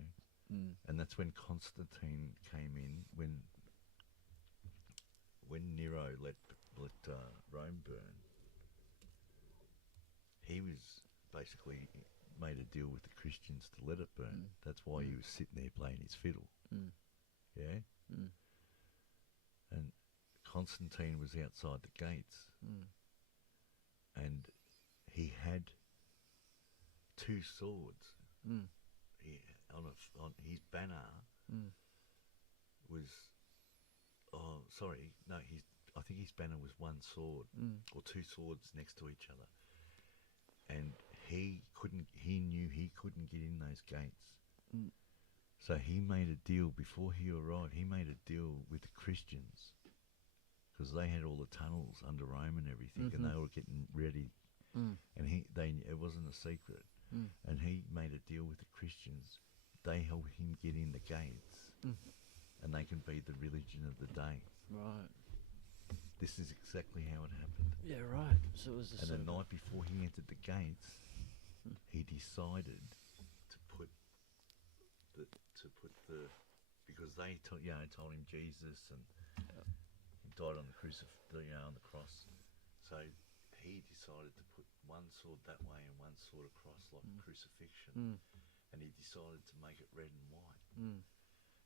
and that's when Constantine came in, when Nero let Rome burn. He was basically made a deal with the Christians to let it burn. That's why he was sitting there playing his fiddle. Yeah? And Constantine was outside the gates. And he had 2 swords. On his banner was... Oh, sorry. No, I think his banner was 1 sword. Or 2 swords next to each other. And he knew he couldn't get in those gates. So he made a deal before he arrived. He made a deal with the Christians because they had all the tunnels under Rome and everything, and they were getting ready. And it wasn't a secret. And he made a deal with the Christians. They helped him get in the gates, and they can be the religion of the day. Right. This is exactly how it happened. Yeah, right. So it was and the night before he entered the gates, he decided to put the because they told him Jesus, and he died on the on the cross. So he decided to put 1 sword that way and 1 sword across, like crucifixion. And he decided to make it red and white.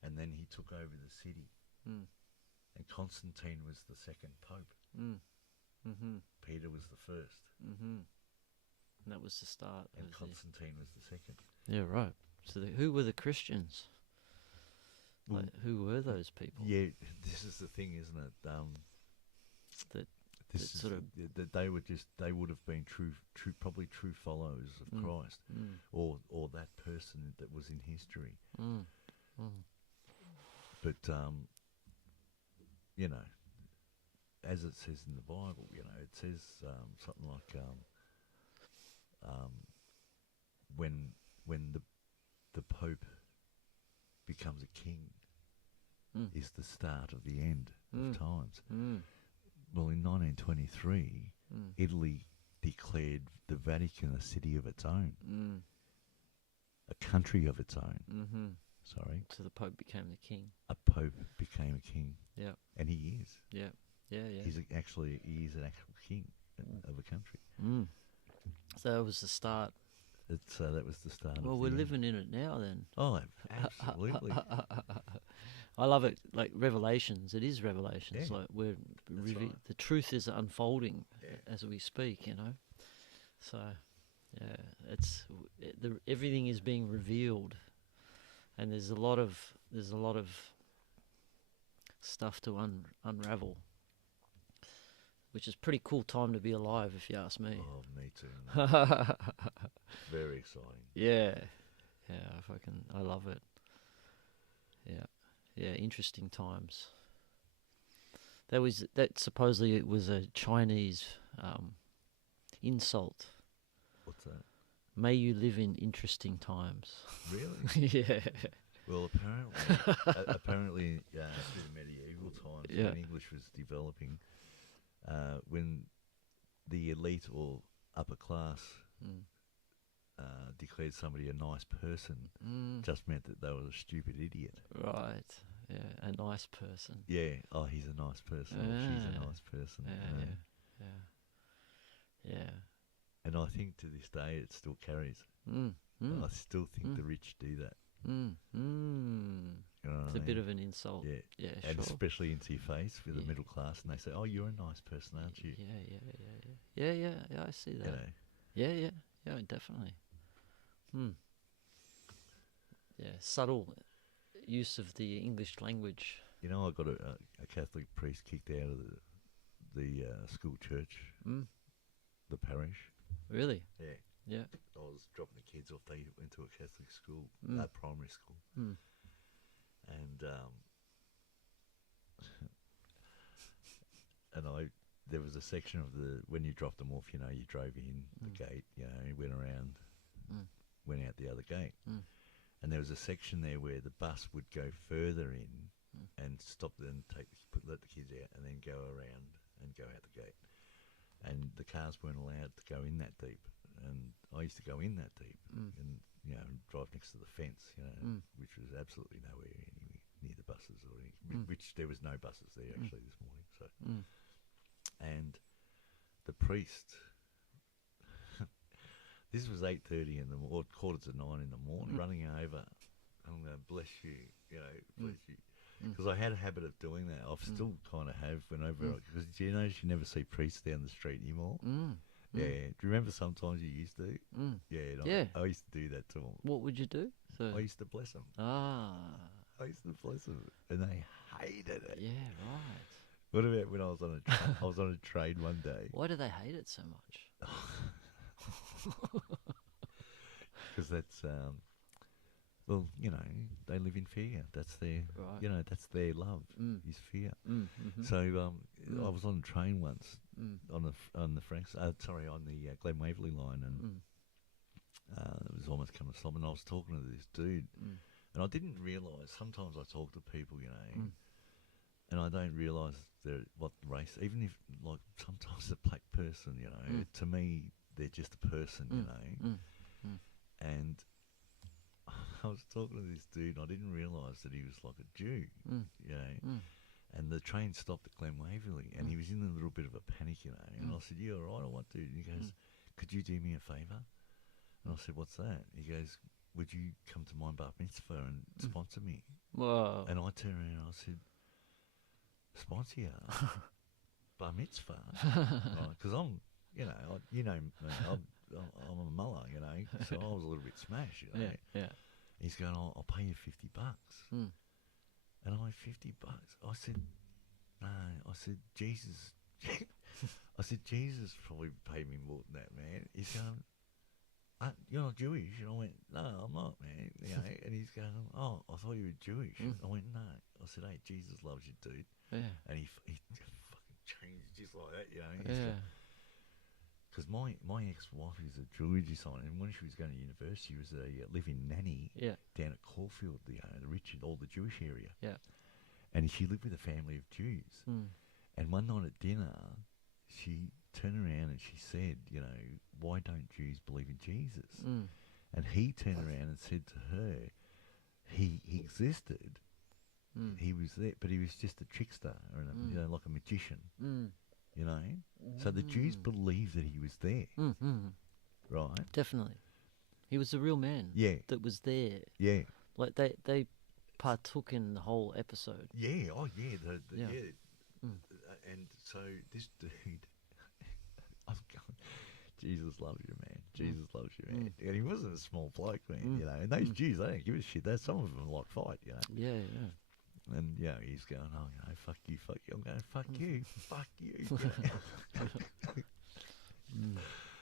And then he took over the city. And Constantine was the second pope. Peter was the first. And that was the start. And Constantine was the second. Yeah, right. So who were the Christians? Like, who were those people? Yeah, this is the thing, isn't it? That they would have been probably true followers of Christ, or that person that was in history. But you know, as it says in the Bible, you know, it says something like when the Pope becomes a king is the start of the end of times. Well, in 1923, Italy declared the Vatican a city of its own, a country of its own. Sorry. So the Pope became the king. A Pope became a king. Yeah. And he is. Yeah. He is an actual king of a country. So that was the start. That was the start. Well, we're living in it now then. Oh, absolutely. I love it, like Revelations. It is Revelations. Yeah. Like Right. the truth is unfolding as we speak. You know, so everything is being revealed, and there's a lot of stuff to unravel, which is a pretty cool time to be alive, if you ask me. Oh, me too. Very exciting. Yeah, I love it. Yeah, interesting times. That supposedly it was a Chinese insult May you live in interesting times. Really? Yeah. Well, apparently, through the medieval times, when English was developing, when the elite or upper class declared somebody a nice person, just meant that they were a stupid idiot. Right. Yeah. A nice person. Yeah. Oh, he's a nice person. Or she's a nice person. Yeah. Yeah. And I think to this day it still carries. I still think the rich do that. You know It's a bit of an insult. Yeah. Yeah, And sure. especially into your face with the middle class, and they say, "Oh, you're a nice person, aren't you?" Yeah, I see that. You know? Yeah, definitely. Yeah, subtle use of the English language. You know, I got a Catholic priest kicked out of the school church, the parish. Really? Yeah. Yeah. I was dropping the kids off. They went to a Catholic school, primary school, and there was a section of when you dropped them off. You know, you drove in the gate. You know, you went around, went out the other gate, and there was a section there where the bus would go further in and stop and let the kids out, and then go around and go out the gate. And the cars weren't allowed to go in that deep. And I used to go in that deep and, you know, drive next to the fence, you know, which was absolutely nowhere near the buses or anything, which there was no buses there actually this morning. So, and the priest, this was 8:30 in the morning, or quarter to 9 in the morning, running over. I'm going, bless you, you know, bless you. Because I had a habit of doing that. I still kind of have whenever, because you notice you never see priests down the street anymore. Yeah. Do you remember sometimes you used to? Yeah. I used to do that to them. What would you do? I used to bless them. Ah. I used to bless them, and they hated it. Yeah, right. What about when I was on I was on a train one day? Why do they hate it so much? Because that's well, you know, they live in fear. That's their, you know, that's their love is fear. So I was on a train once on the Franks, on the Glen Waverley line, and it was almost coming to stop. And I was talking to this dude, and I didn't realise. Sometimes I talk to people, you know, and I don't realise what race. Even if, like, sometimes a black person, you know, to me they're just a person, you know, and I was talking to this dude, and I didn't realise that he was like a Jew, you know. And the train stopped at Glen Waverley, and he was in a little bit of a panic, you know. And I said, "You all right, or what, dude?" And he goes, "Could you do me a favour?" And I said, "What's that?" He goes, "Would you come to my bar mitzvah and sponsor me?" Whoa. And I turned around and I said, "Sponsor you? Bar mitzvah?" Because I'm, you know, I'm a mullah, you know, so I was a little bit smashed, you know. Yeah. He's going, I'll pay you $50. And I went, $50? I said, no. I said, Jesus. I said, Jesus probably paid me more than that, man. He's going, you're not Jewish? And I went, no, I'm not, man. You know, and he's going, oh, I thought you were Jewish. I went, no. I said, hey, Jesus loves you, dude. Yeah. And he fucking changed just like that, you know. Yeah. Because my ex-wife is a jewelry designer, and when she was going to university, she was a live-in nanny down at Caulfield, the all the Jewish area. Yeah. And she lived with a family of Jews. And one night at dinner, she turned around and she said, you know, why don't Jews believe in Jesus? And he turned around and said to her, he existed, he was there, but he was just a trickster, or you know, like a magician. You know, so the Jews believed that he was there, right? Definitely, he was the real man. Yeah, that was there. Yeah, like they partook in the whole episode. Yeah, oh yeah, and so this dude, I'm going, Jesus loves you, man. Jesus loves you, man. And he wasn't a small bloke, man. You know, and those Jews, they don't give a shit. Some of them like fight, you know. Yeah. And yeah, he's going, oh, you know, fuck you. I'm going, fuck you, fuck you.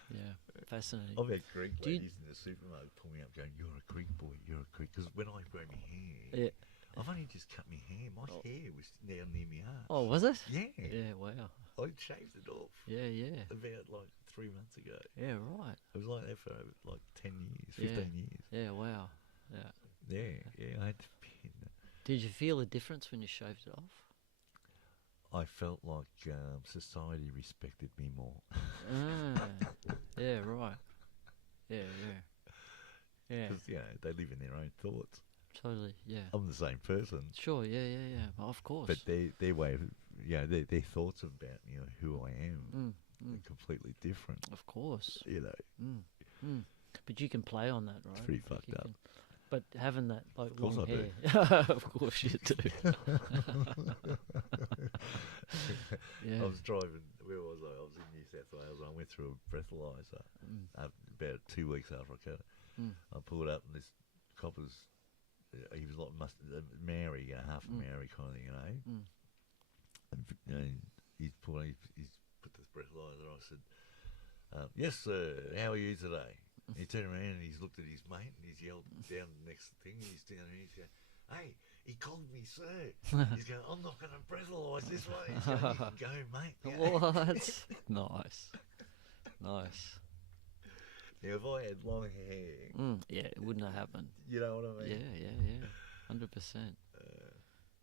Yeah, fascinating. I've had Greek ladies in the supermarket pull me up, going, "You're a Greek boy, you're a Greek." Because when I grow my hair, I've only just cut my hair. My hair was down near my ass. Oh, was it? Yeah. Yeah. Wow. I shaved it off. Yeah, yeah. About like 3 months ago. Yeah, right. It was like that for like 10 years, 15 years. Yeah, wow. Yeah. Yeah, I had to pin. Did you feel a difference when you shaved it off? I felt like society respected me more. Yeah, right. Yeah. Because, they live in their own thoughts. Totally, yeah. I'm the same person. Sure, yeah. Well, of course. But their way of, their thoughts about, who I am are completely different. Of course. But you can play on that, right? It's pretty fucked up. But having that like Of course long I hair, do. of course you do. I was driving. Where was I? I was in New South Wales. And I went through a breathalyzer about 2 weeks after I cut it. I pulled up, and this copper's. He was like Maori, half a Maori kind of thing, And he's put this breathalyzer. I said, "Yes, sir. How are you today?" He turned around and he's looked at his mate and he's yelled down the next thing. He's down there and he's going, "Hey, he called me sir." He's going, "I'm not going to breathalyse this way." He's going, "You can go, mate." What? Nice. Now, if I had long hair... yeah, it wouldn't have happened. You know what I mean? Yeah. 100%.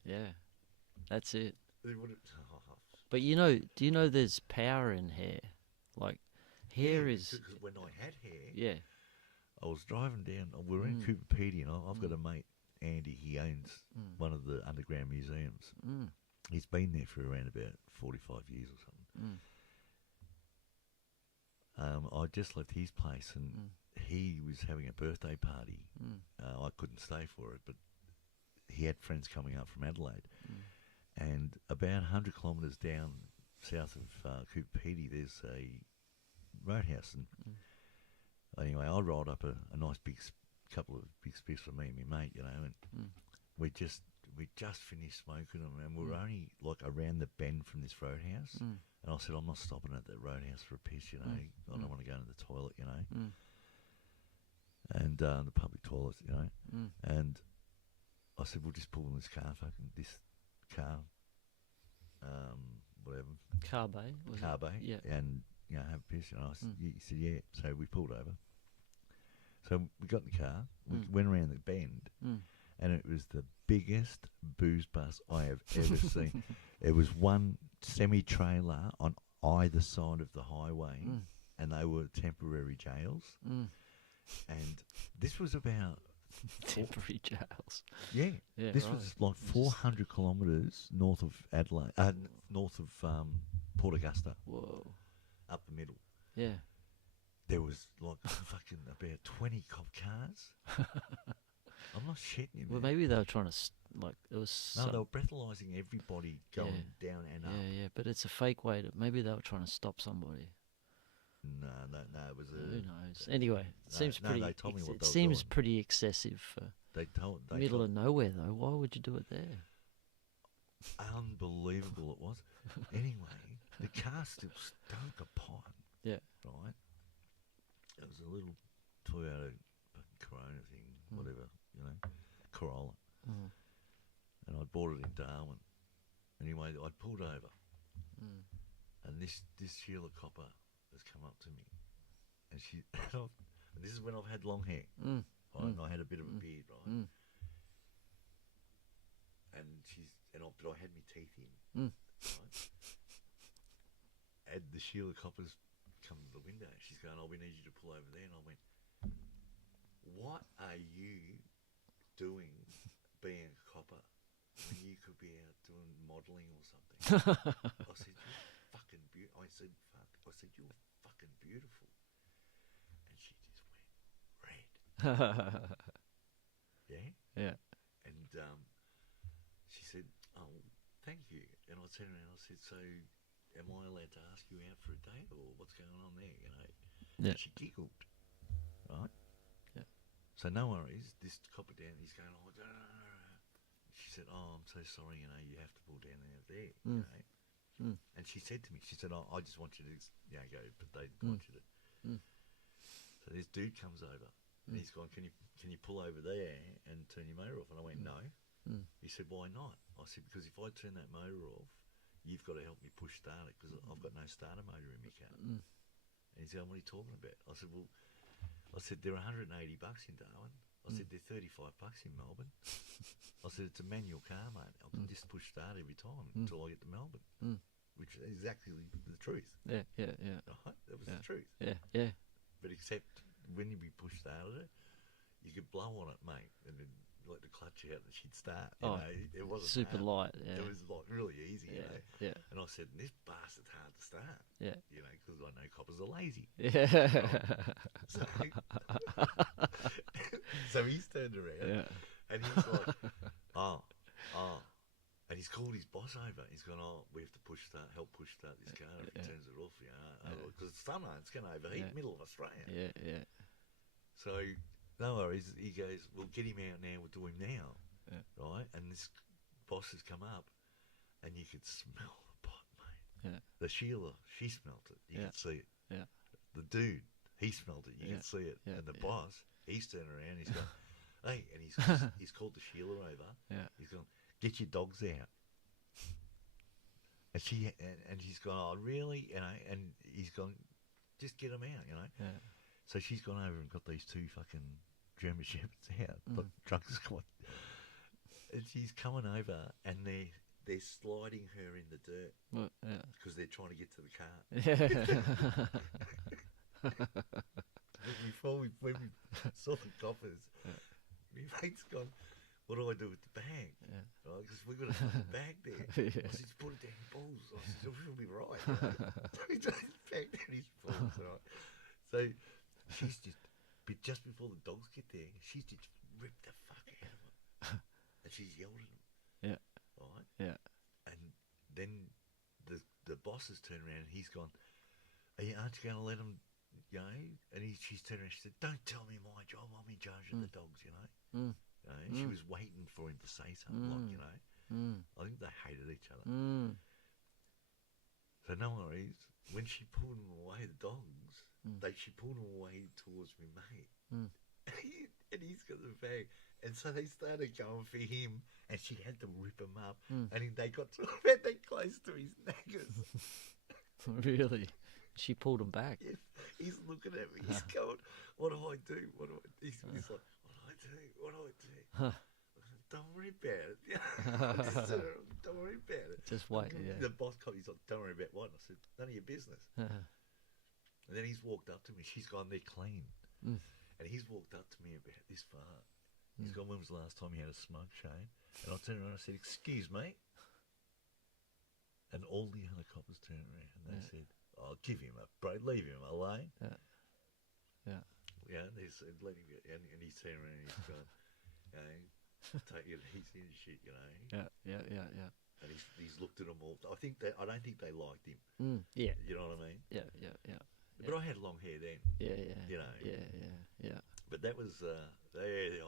Yeah. That's it. It would have... But do you know there's power in hair? Like, hair is... Because when I had hair... Yeah. I was driving down... We were in Pt.8b, and I've got a mate, Andy. He owns one of the underground museums. He's been there for around about 45 years or something. I just left his place, and he was having a birthday party. I couldn't stay for it, but he had friends coming up from Adelaide. And about 100 kilometres down south of Pt.8b, there's a roadhouse. And anyway, I rolled up a nice couple of big spliffs for me and my mate, and we just finished smoking them, and we were only like around the bend from this roadhouse. And I said, "I'm not stopping at that roadhouse for a piss, I don't want to go into the toilet, and the public toilets, And I said, "We'll just pull in this car, whatever. Car bay? Car bay, yeah. And, have a piss." And I said, he said, "Yeah." So we pulled over. So we got in the car, we went around the bend, and it was the biggest booze bus I have ever seen. It was one semi-trailer on either side of the highway, and they were temporary jails. And this was about... temporary jails? Yeah. This was like 400 kilometres north of Adelaide, north of Port Augusta. Whoa. Up the middle. Yeah. There was like fucking about 20 cop cars. I'm not shitting you, man. Well, maybe they were trying to, it was... No, they were breathalyzing everybody going down and up. Yeah, but it's a fake way to... Maybe they were trying to stop somebody. No, it was a... Who knows? Anyway, it seems pretty... they told me what they were seems doing. pretty excessive for middle of nowhere, though. Why would you do it there? Unbelievable it was. Anyway, the car still stunk a pipe. Yeah. Right? It was a little Toyota Corona thing, whatever, Corolla. And I bought it in Darwin. Anyway, I pulled over. And this Sheila copper has come up to me. And she... and this is when I've had long hair. Right? And I had a bit of a beard, right? And but I had my teeth in. Right? And the Sheila coppers come to the window. She's going, "Oh, we need you to pull over there." And I went, "What are you doing being a copper when you could be out doing modelling or something?" I said, "You're fucking beautiful." I said, "You're fucking beautiful." And she just went red. Yeah? Yeah. And she said, "Oh, thank you." And I turned around and I said, "So am I allowed to ask you out for a date, or what's going on there?" Yeah. And she giggled. Right? Yeah. So no worries. This copper down, he's going, "Oh, no. She said, "Oh, I'm so sorry, you have to pull down out there." And she said to me, she said, "Oh, I just want you to, go, but they want you to." So this dude comes over, and he's gone, can you pull over there and turn your motor off?" And I went, "No." He said, "Why not?" I said, "Because if I turn that motor off, you've got to help me push start it because I've got no starter motor in my car. And he said, what are you talking about? I said, well, they're $180 in Darwin. I said, they're $35 in Melbourne. I said, it's a manual car, mate. I can just push start every time until I get to Melbourne, which is exactly the truth. Yeah. Right? That was the truth. Yeah. But except when you push started it, you could blow on it, mate, and then let the clutch out and she'd start. You know, it wasn't super hard. light. Yeah. It was like really easy. You know? Yeah. And I said, this bastard's hard to start. Yeah. You know, because I know coppers are lazy. Yeah. So he's turned around and he's like, oh. And he's called his boss over. He's gone, we have to help push start this car if he turns it off, you know, because it's summer, it's going to overheat, middle of Australia. Yeah. So, no worries. He goes, we'll get him out now, we'll do him now, right? And this boss has come up and you could smell the pot, mate. Yeah. The Sheila, she smelt it. You could see it. Yeah. The dude, he smelled it. You could see it. And the boss, he's turned around, he's gone, hey, and he's called the Sheila over. Yeah. He's gone, get your dogs out. And she's gone, oh, really? You know, and he's gone, just get them out, you know. Yeah. So she's gone over and got these two fucking German Shepherds out, the drug squad. And she's coming over and they're sliding her in the dirt because they're trying to get to the car. When we saw the coppers, my mate's gone, what do I do with the bag? Because we've got a fucking bag there. I said, put it down his balls. I said, she'll be right. So he put his bag down his balls, right? So she's just before the dogs get there, she's just ripped the fuck out of him. And she's yelled at him. Yeah. Right? Yeah. And then the boss has turned around and he's gone, aren't you going to let him, you know? And she's turned around and she said, don't tell me my job, I'm in charge of the dogs, you know? You know, she was waiting for him to say something like, you know, I think they hated each other. So no worries, when she pulled him away, the dogs, she pulled him away towards me mate. And he's got the bag. And so they started going for him and she had to rip him up. And they got to about that close to his knackers. Really? She pulled him back? Yes. He's looking at me, he's going, what do I do? He's like, what do I do? Huh. Don't worry about it. Don't worry about it. Just wait. The boss called. He's like, don't worry about what? And I said, none of your business. And then he's walked up to me. She's gone, they're clean. And he's walked up to me about this far. He's gone, when was the last time you had a smoke, Shane? And I turned around and I said, excuse me. And all the other coppers turned around and they said, oh, give him a break, leave him alone. Yeah. Yeah, and they said, let him go. And he's turned around and he's gone, you know, take it easy and shit, you know. Yeah. And he's looked at them all. I don't think they liked him. Yeah. You know what I mean? Yeah. But I had long hair then. Yeah. You know. Yeah. But that was, they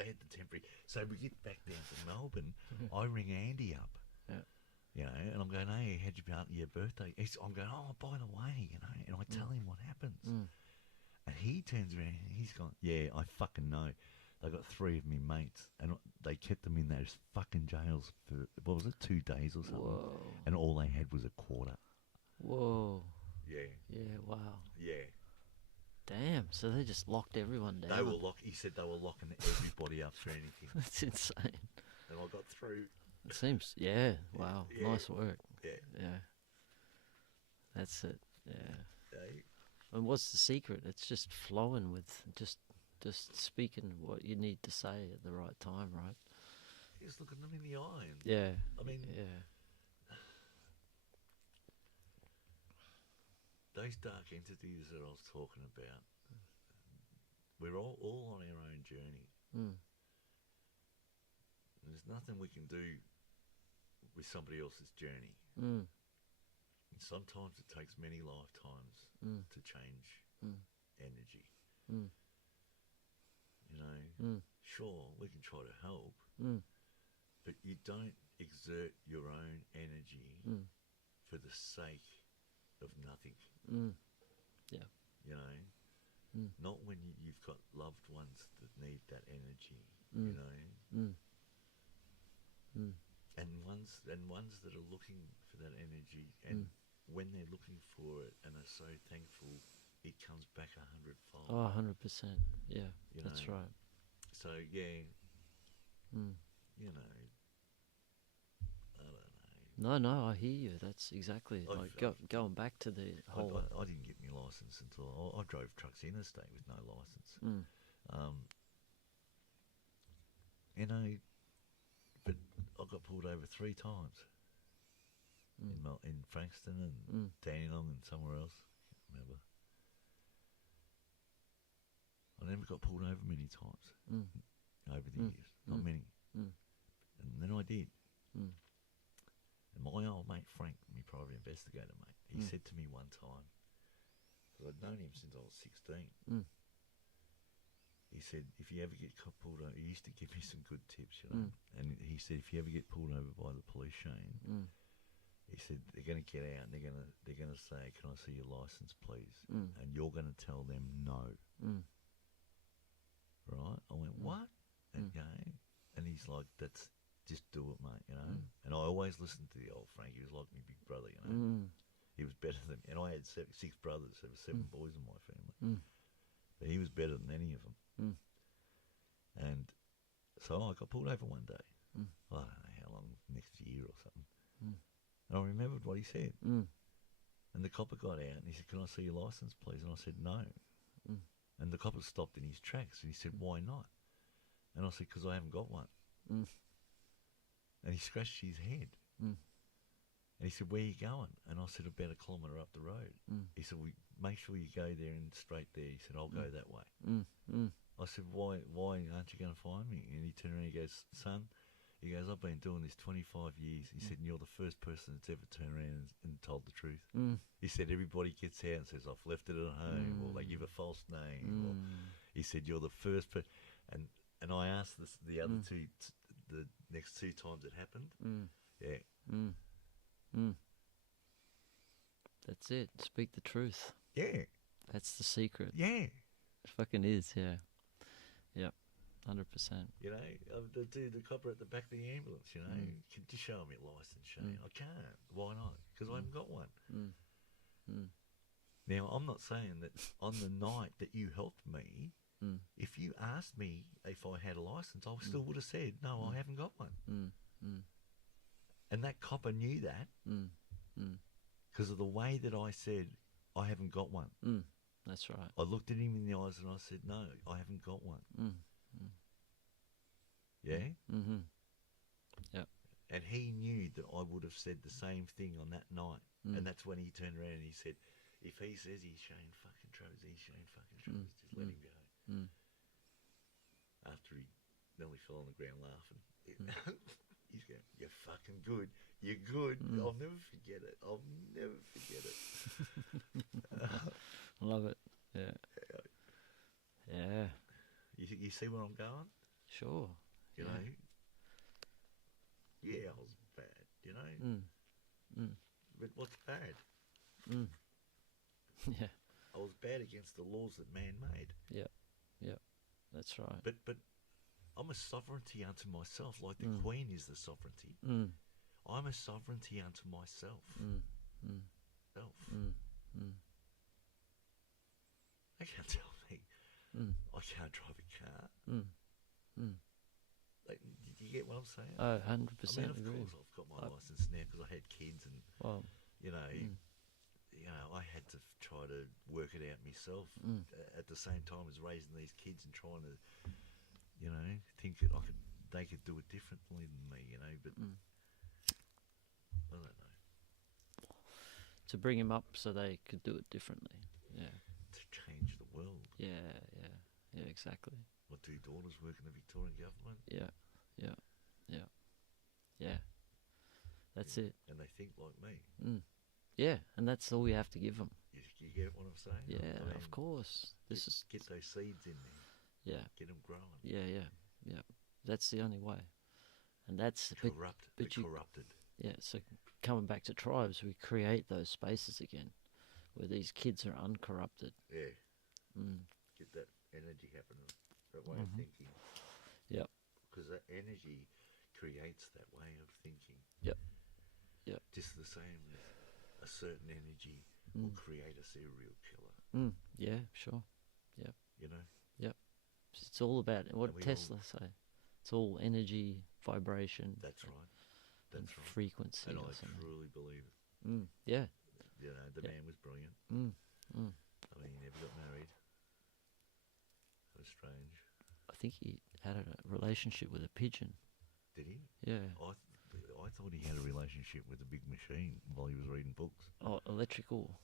had the temporary. So we get back down to Melbourne. I ring Andy up. Yeah. You know, and I'm going, hey, how'd you be out your birthday? I'm going, oh, by the way, you know, and I tell him what happens. And he turns around and he's gone, yeah, I fucking know. They got 3 of me mates and they kept them in those fucking jails for, what was it, 2 days or something? Whoa. And all they had was a quarter. Whoa. Yeah. Yeah, wow. Yeah. Damn, so they just locked everyone down. They were he said they were locking everybody up for anything. That's insane. And I got through. It seems, wow, nice work. Yeah. That's it, yeah. And what's the secret? It's just flowing with, just speaking what you need to say at the right time, right? Just looking them in the eye. I mean, those dark entities that I was talking about, we're all on our own journey. There's nothing we can do with somebody else's journey. And sometimes it takes many lifetimes to change energy. You know, sure, we can try to help, but you don't exert your own energy for the sake of nothing. Yeah. You know, not when you've got loved ones that need that energy, you know. and ones that are looking for that energy, and when they're looking for it and are so thankful, it comes back 100-fold. Oh, 100%. Yeah, You that's know? right. So yeah, Mm. you know, I don't know. No, I hear you. That's exactly going back to the whole. I didn't get my license until I drove trucks interstate with no license. You know, but I got pulled over 3 times in Frankston and Dandenong and somewhere else. Can't remember. I never got pulled over many times over the years. Not many. And then I did. And my old mate Frank, my private investigator mate, he said to me one time, because I'd known him since I was 16, he said, if you ever get pulled over, he used to give me some good tips, you know, and he said, if you ever get pulled over by the police, Shane, he said, they're going to get out and they're going to say, can I see your license, please? And you're going to tell them no. Right? I went, what? And, you know, and he's like, that's, just do it, mate, you know. And I always listened to the old Frank. He was like my big brother, you know. He was better than me. And I had 6 brothers. There were 7 boys in my family. But he was better than any of them. And so I got pulled over one day. I don't know how long, next year or something. And I remembered what he said. And the copper got out and he said, can I see your license, please? And I said, no. And the copper stopped in his tracks and he said, why not? And I said, because I haven't got one. And he scratched his head. And he said, where are you going? And I said, about 1 kilometre up the road. He said, well, make sure you go there and straight there. He said, I'll go that way. I said, why aren't you going to find me? And he turned around and he goes, son, he goes, I've been doing this 25 years. He said, and you're the first person that's ever turned around and told the truth. He said, everybody gets out and says, I've left it at home, or they give a false name. Or, he said, you're the first person. And I asked the other two, the next 2 times it happened. That's it. Speak the truth. Yeah. That's the secret. Yeah. It fucking is, yeah. Yep. 100%. You know, the copper at the back of the ambulance, you know, can you show me a license, Shane? I can't. Why not? Because I haven't got one. Now, I'm not saying that on the night that you helped me, if you asked me if I had a license, I still would have said, no, I haven't got one. And that copper knew that because of the way that I said, I haven't got one. That's right. I looked at him in the eyes and I said, no, I haven't got one. Yeah? Yep. And he knew that I would have said the same thing on that night. And that's when he turned around and he said, if he says he's Shane fucking Travers, he's Shane fucking Travers, just let him go. After he nearly fell on the ground laughing. He's going, you're fucking good. You're good. I'll never forget it. I'll never forget it. Love it. Yeah. Yeah. You see where I'm going? Sure. You know? Yeah, I was bad, you know? But what's bad? Yeah. I was bad against the laws that man made. Yep. That's right. But I'm a sovereignty unto myself, like the Queen is the sovereignty. I'm a sovereignty unto myself. They can't tell me I can't drive a car. Like, did you get what I'm saying? Oh, 100% I mean, of agree. course I've got my license now because I had kids and, you know, I had to try to work it out myself at the same time as raising these kids and trying to, you know, think that they could do it differently than me, you know, but I don't know. To bring him up so they could do it differently. Yeah. To change the world. Yeah, exactly. My 2 daughters work in the Victorian government. Yeah. That's it. And they think like me. Yeah, and that's all we have to give them. You get what I'm saying? Yeah, I mean, of course. Get those seeds in there. Yeah. Get them growing. Yeah. That's the only way. And that's... corrupted. Yeah, so coming back to tribes, we create those spaces again where these kids are uncorrupted. Yeah. Get that energy happening, that way of thinking. Yep. Because that energy creates that way of thinking. Yep. Yep. Just the same as a certain energy will create a serial killer. Yeah, sure. Yep. You know? Yep. It's all about what And we Tesla say. It's all energy, vibration. That's right. And That's right. frequency. And or I something. truly believe it. Yeah. You know, the man was brilliant. I mean, he never got married. It was strange. I think he had a relationship with a pigeon. Did he? Yeah. I thought he had a relationship with a big machine while he was reading books. Oh, electrical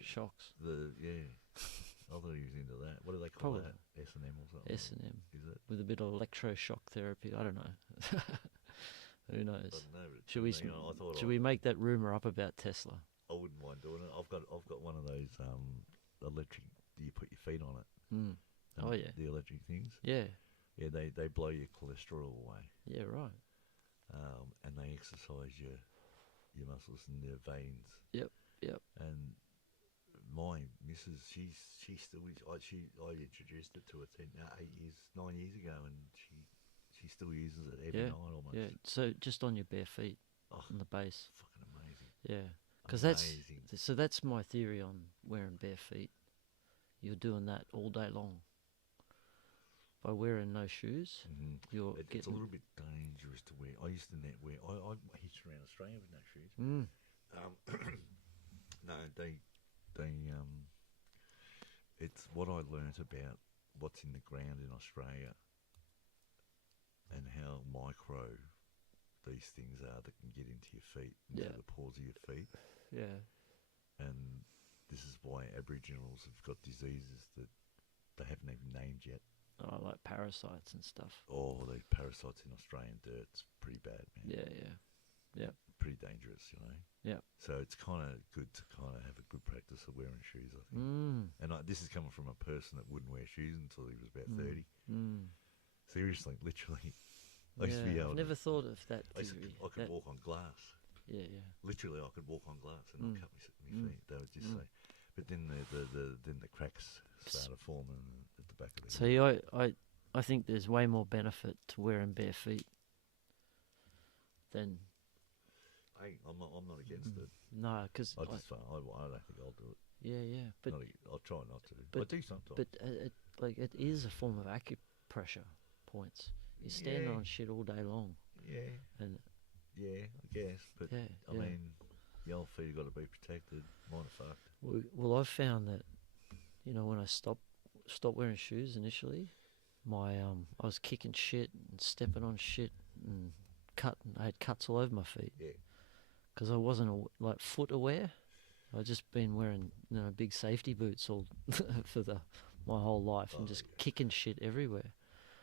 shocks. I thought he was into that. What do they call that? S&M or something? S&M. Is it? With a bit of electroshock therapy. I don't know. Who knows? I don't know, Should we make that rumour up about Tesla? I wouldn't mind doing it. I've got one of those electric. You put your feet on it. Oh yeah. The electric things. Yeah. Yeah, they blow your cholesterol away. Yeah, right. And they exercise your muscles and your veins. Yep. And my missus, she still I introduced it to her 9 years ago, and she still uses it every night almost. Yeah. So just on your bare feet, on the base. Fucking amazing. Yeah. Because that's my theory on wearing bare feet. You're doing that all day long. By wearing no shoes, it's a little bit dangerous to wear. I used to wear. I hitched around Australia with no shoes. No, they it's what I learnt about what's in the ground in Australia and how micro these things are that can get into your feet, into the pores of your feet. Yeah. And this is why Aboriginals have got diseases that they haven't even named yet. Oh, like parasites and stuff. Oh, the parasites in Australian dirt's pretty bad, man. Yeah. Pretty dangerous, you know. Yeah. So it's kind of good to kind of have a good practice of wearing shoes, I think. And this is coming from a person that wouldn't wear shoes until he was about 30. Seriously, literally. I used to be able I've never thought of that theory. I could walk on glass. Yeah. Literally, I could walk on glass and not cut my feet. They would just say. But then the cracks started forming at the back of the head. See, I think there's way more benefit to wearing bare feet than. Hey, I'm not against it. No, because I don't think I'll do it. Yeah, but I'll try not to. But I do sometimes. But it is a form of acupressure points. You're standing on shit all day long. Yeah. And I guess. But I mean, your old feet have got to be protected. Mine are fucked. Well, I've found that, when I stopped wearing shoes initially, I was kicking shit and stepping on shit and I had cuts all over my feet. Yeah. Because I wasn't foot aware. I'd just been wearing big safety boots all for my whole life and just kicking shit everywhere.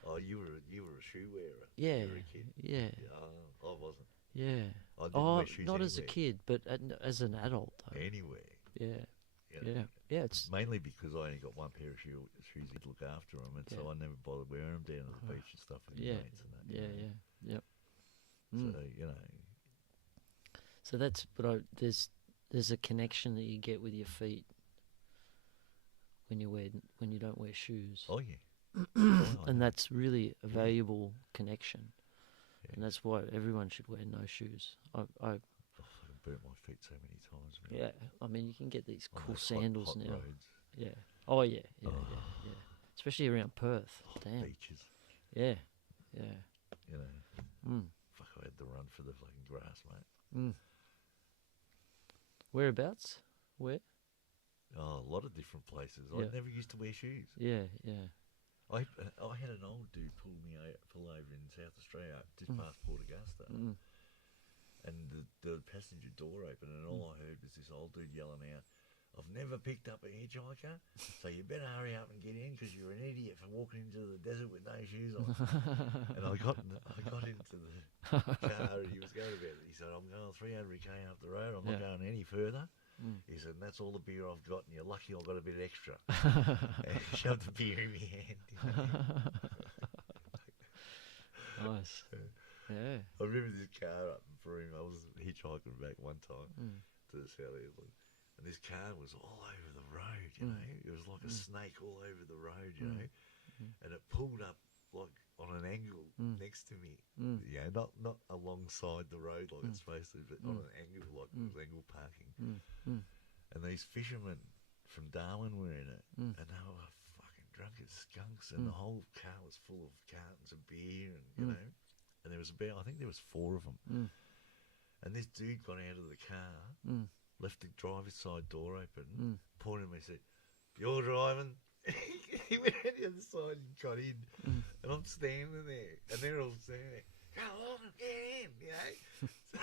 Oh, you were a shoe wearer. Yeah. You were a kid. Yeah. I wasn't. Yeah. I didn't wear shoes not anywhere. As a kid, but as an adult though. Anywhere. Yeah. Yeah. It's mainly because I only got one pair of shoes to look after them, and so I never bothered wearing them down at the beach and stuff with my mates and that. Yep. So So that's, there's a connection that you get with your feet when you don't wear shoes. Oh yeah. And that's really a valuable connection. Yeah. And that's why everyone should wear no shoes. I've burnt my feet so many times, man. Yeah, I mean you can get these cool sandals hot now. Roads. Yeah. Oh yeah. Especially around Perth. Damn. Beaches. Yeah. Fuck, I had to run for the fucking grass, mate. Whereabouts? Where? Oh, a lot of different places. I never used to wear shoes. Yeah. I had an old dude pull over in South Australia, just past Port Augusta, and the passenger door opened, and all I heard was this old dude yelling out, "I've never picked up a hitchhiker, so you better hurry up and get in because you're an idiot for walking into the desert with no shoes on." And I got into the car, and he was going about it. He said, "I'm going 300k up the road. I'm not going any further." He said, "And that's all the beer I've got, and you're lucky I've got a bit extra." And he shoved the beer in my hand. Nice. Yeah. I remember this car up in Broome. I was hitchhiking back one time to the South Island, and this car was all over the road, you know. It was like a snake all over the road, you know. And it pulled up like on an angle next to me. Not alongside the road like it's supposed to, but on an angle, like it was angle parking. And these fishermen from Darwin were in it, and they were fucking drunk as skunks, and the whole car was full of cartons of beer, and you know, and there was I think there was 4 of them, and this dude got out of the car, left the driver's side door open, pointed at me and said, "You're driving." He went out the other side and got in, and I'm standing there, and they're all standing there. Go on, get in, you know.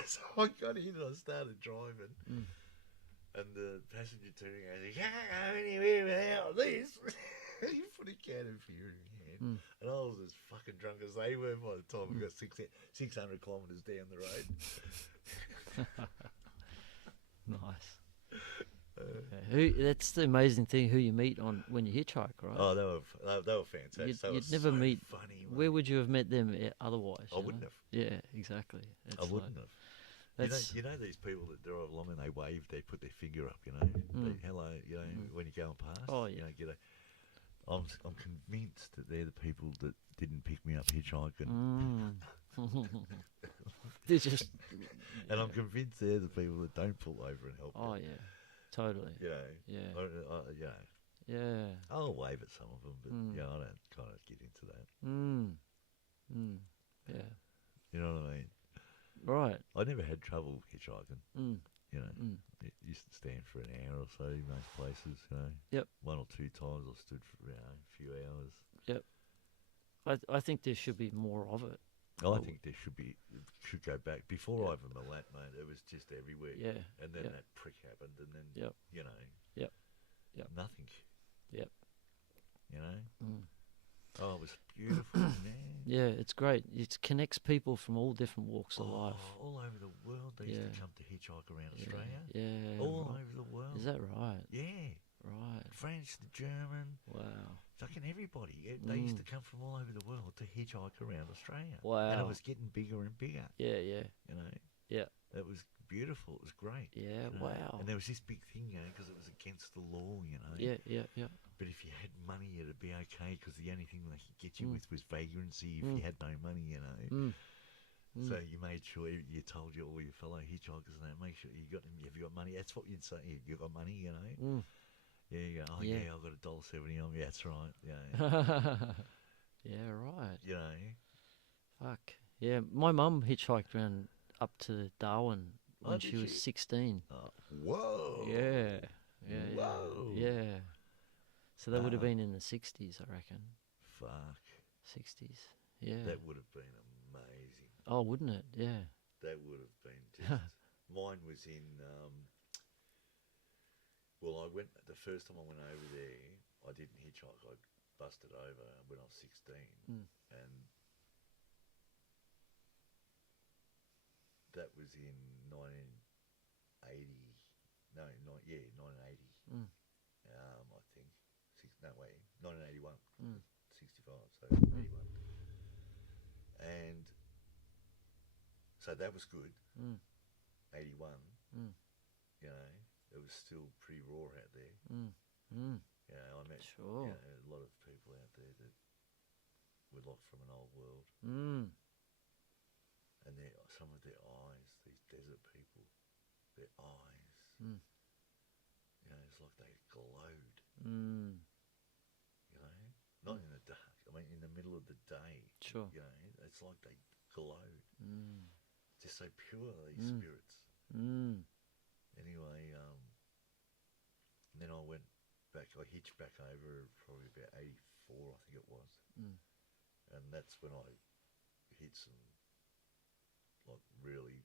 So I got in and I started driving, and the passenger turned around and said, "Can't go anywhere without this." He put a can of beer in my hand, and I was as fucking drunk as they were by the time we got 600 kilometres down the road. Nice. That's the amazing thing, who you meet on when you hitchhike, right? Oh, they were fantastic. You'd never meet. Funny, where would you have met them otherwise? I wouldn't have. Yeah, exactly. I wouldn't have. You know these people that drive along and they wave, they put their finger up, you know, they, hello, you know, when you're going past. Oh, yeah. You know, I'm convinced that they're the people that didn't pick me up hitchhiking. They're just. And I'm convinced they're the people that don't pull over and help. Oh, yeah. Totally. You know, yeah. Yeah. I'll wave at some of them, but I don't kind of get into that. Yeah. You know what I mean? Right. I never had trouble hitchhiking. You know, it used to stand for an hour or so in most places. You know. Yep. 1 or 2 times I stood for a few hours. Yep. I think there should be more of it. I think there should go back. Before Ivan Milat, mate, it was just everywhere. Yeah. And then that prick happened, and then, you know. Yep. Nothing. Yep. You know? Oh, it was beautiful, man. Yeah, it's great. It connects people from all different walks of life. All over the world. They used to come to hitchhike around Australia. Yeah. All over the world. Is that right? Yeah. Right. French, the German. Wow. Fucking everybody. They used to come from all over the world to hitchhike around Australia. Wow. And it was getting bigger and bigger. Yeah. You know? Yeah. It was beautiful. It was great. Yeah, you know? wow. And there was this big thing, you know, because it was against the law, you know. Yeah. But if you had money, it'd be okay, because the only thing they could get you with was vagrancy if you had no money, you know. So you made sure you told all your fellow hitchhikers and that, make sure you got them. Have you got money? That's what you'd say. You got money, you know. Yeah, you go. Oh yeah, I've got $1.70 on me. That's right. Yeah. Yeah, right. You know. Fuck. Yeah, my mum hitchhiked around up to Darwin when she was 16. Oh, whoa. Yeah. Whoa. Yeah. So that would have been in the 60s, I reckon. Fuck. 60s. Yeah. That would have been amazing. Oh, wouldn't it? Yeah. That would have been just. Mine was in. Well, the first time I went over there, I didn't hitchhike. I busted over when I was 16, and that was in 1980. 1980. I think. 1981. 65. So 81. And so that was good. 81. You know, it was still pretty raw out there. You know, I met you know, a lot of people out there that were like from an old world. And some of their eyes, these desert people, their eyes, you know, it's like they glowed. You know, not in the dark. I mean, in the middle of the day. Sure. You know, it's like they glowed. Just so pure, these spirits. Anyway, then I went back. I hitched back over probably about 84, I think it was. And that's when I hit some like really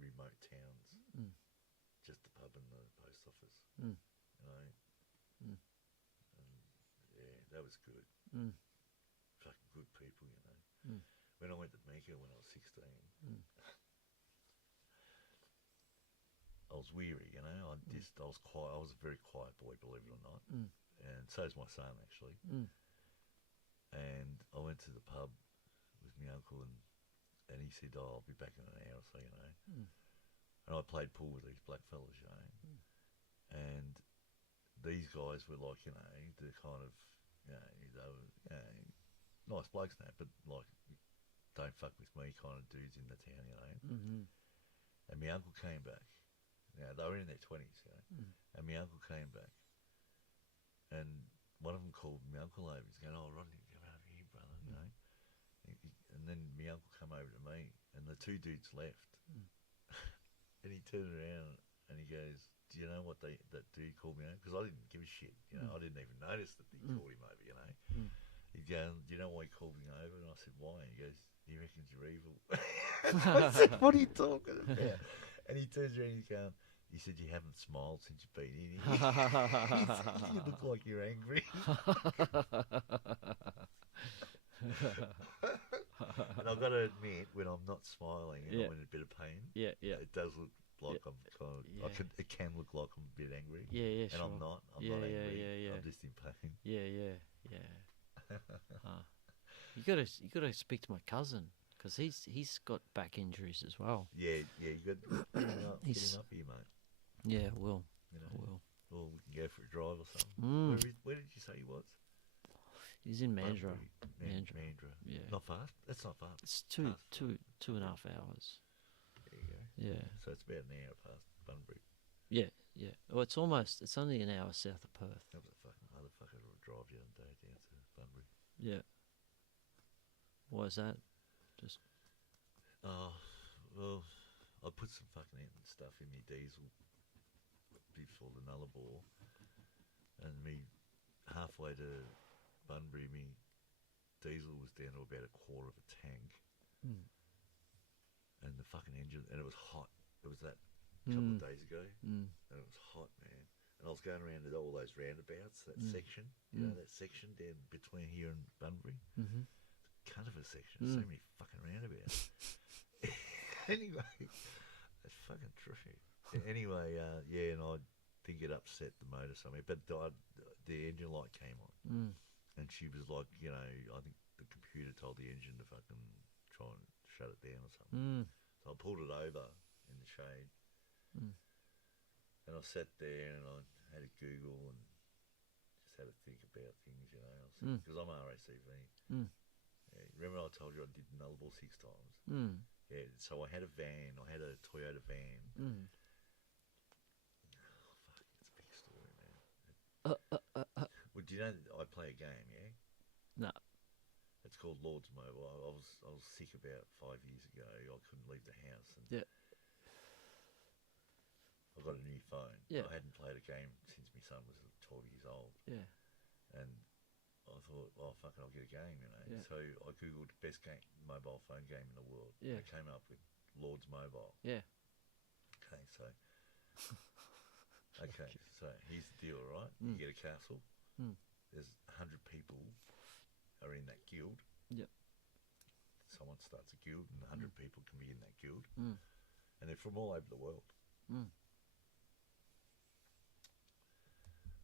remote towns. Just the pub and the post office. You know. And yeah, that was good. Fucking good people, you know. When I went to Mecca when I was 16, I was weary, you know. I was quiet. I was a very quiet boy, believe it or not. And so's my son, actually. And I went to the pub with my uncle, and he said, "Oh, I'll be back in an hour or so, you know." And I played pool with these black fellas, you know. And these guys were like, you know, the kind of, you know, they were, you know, nice blokes and that, but like don't fuck with me kind of dudes in the town, you know. Mm-hmm. And my uncle came back. Now, they were in their 20s, you know. And my uncle came back. And one of them called my uncle over. He's going, "Oh, Rodney, come over here, brother," you know. And then my uncle come over to me, and the two dudes left. And he turned around and he goes, "Do you know what that dude called me over?" Because I didn't give a shit, you know. I didn't even notice that he called him over, you know. He'd go, "Do you know why he called me over?" And I said, "Why?" He goes, "He reckons you're evil." I said, "What are you talking about?" And he turns around and he's going, "He said you haven't smiled since you've been in here." He said, "You look like you're angry." And I've got to admit, when I'm not smiling and I'm in a bit of pain, it does look like I'm kind of. It can look like I'm a bit angry. And sure. I'm not. I'm not angry. I'm just in pain. Yeah. You gotta speak to my cousin because he's got back injuries as well. Yeah. You got get him up here, mate. Yeah, I will. You know, I will. Or we can go for a drive or something. Where did you say he was? He's in Mandurah. Mandurah. Yeah. Not far. That's not far. It's two and a half hours. There you go. Yeah. So it's about an hour past Bunbury. Yeah. Well, it's only an hour south of Perth. That was a fucking motherfucker to drive the other day down to Bunbury. Yeah. Why is that? Just. Oh, well, I put some fucking stuff in my diesel before the Nullarbor, and me halfway to Bunbury, me diesel was down to about a quarter of a tank, and the fucking engine, and it was hot. It was that couple of days ago, and it was hot, man. And I was going around all those roundabouts, that section, you know, that section down between here and Bunbury. Cunt of a section. So many fucking roundabouts. Anyway, that's fucking tricky. Anyway, and I think it upset the motor somewhere, but the engine light came on, and she was like, you know, I think the computer told the engine to fucking try and shut it down or something. So I pulled it over in the shade, and I sat there and I had a Google and just had to think about things, you know, because I'm RACV. Yeah, remember I told you I did Nullarbor 6 times? Yeah, so I had a van. I had a Toyota van. Oh, fuck, it's a big story, man. Well, do you know I play a game, yeah? No. It's called Lord's Mobile. I was sick about 5 years ago. I couldn't leave the house. And I got a new phone. I hadn't played a game since my son was 12 years old. Yeah. And I thought, oh, fuck it, I'll get a game, you know. Yeah. So I Googled best mobile phone game in the world. Yeah. I came up with Lord's Mobile. Yeah. Okay, so here's the deal, right? You get a castle. There's 100 people are in that guild. Yep. Someone starts a guild and 100 people can be in that guild. And they're from all over the world.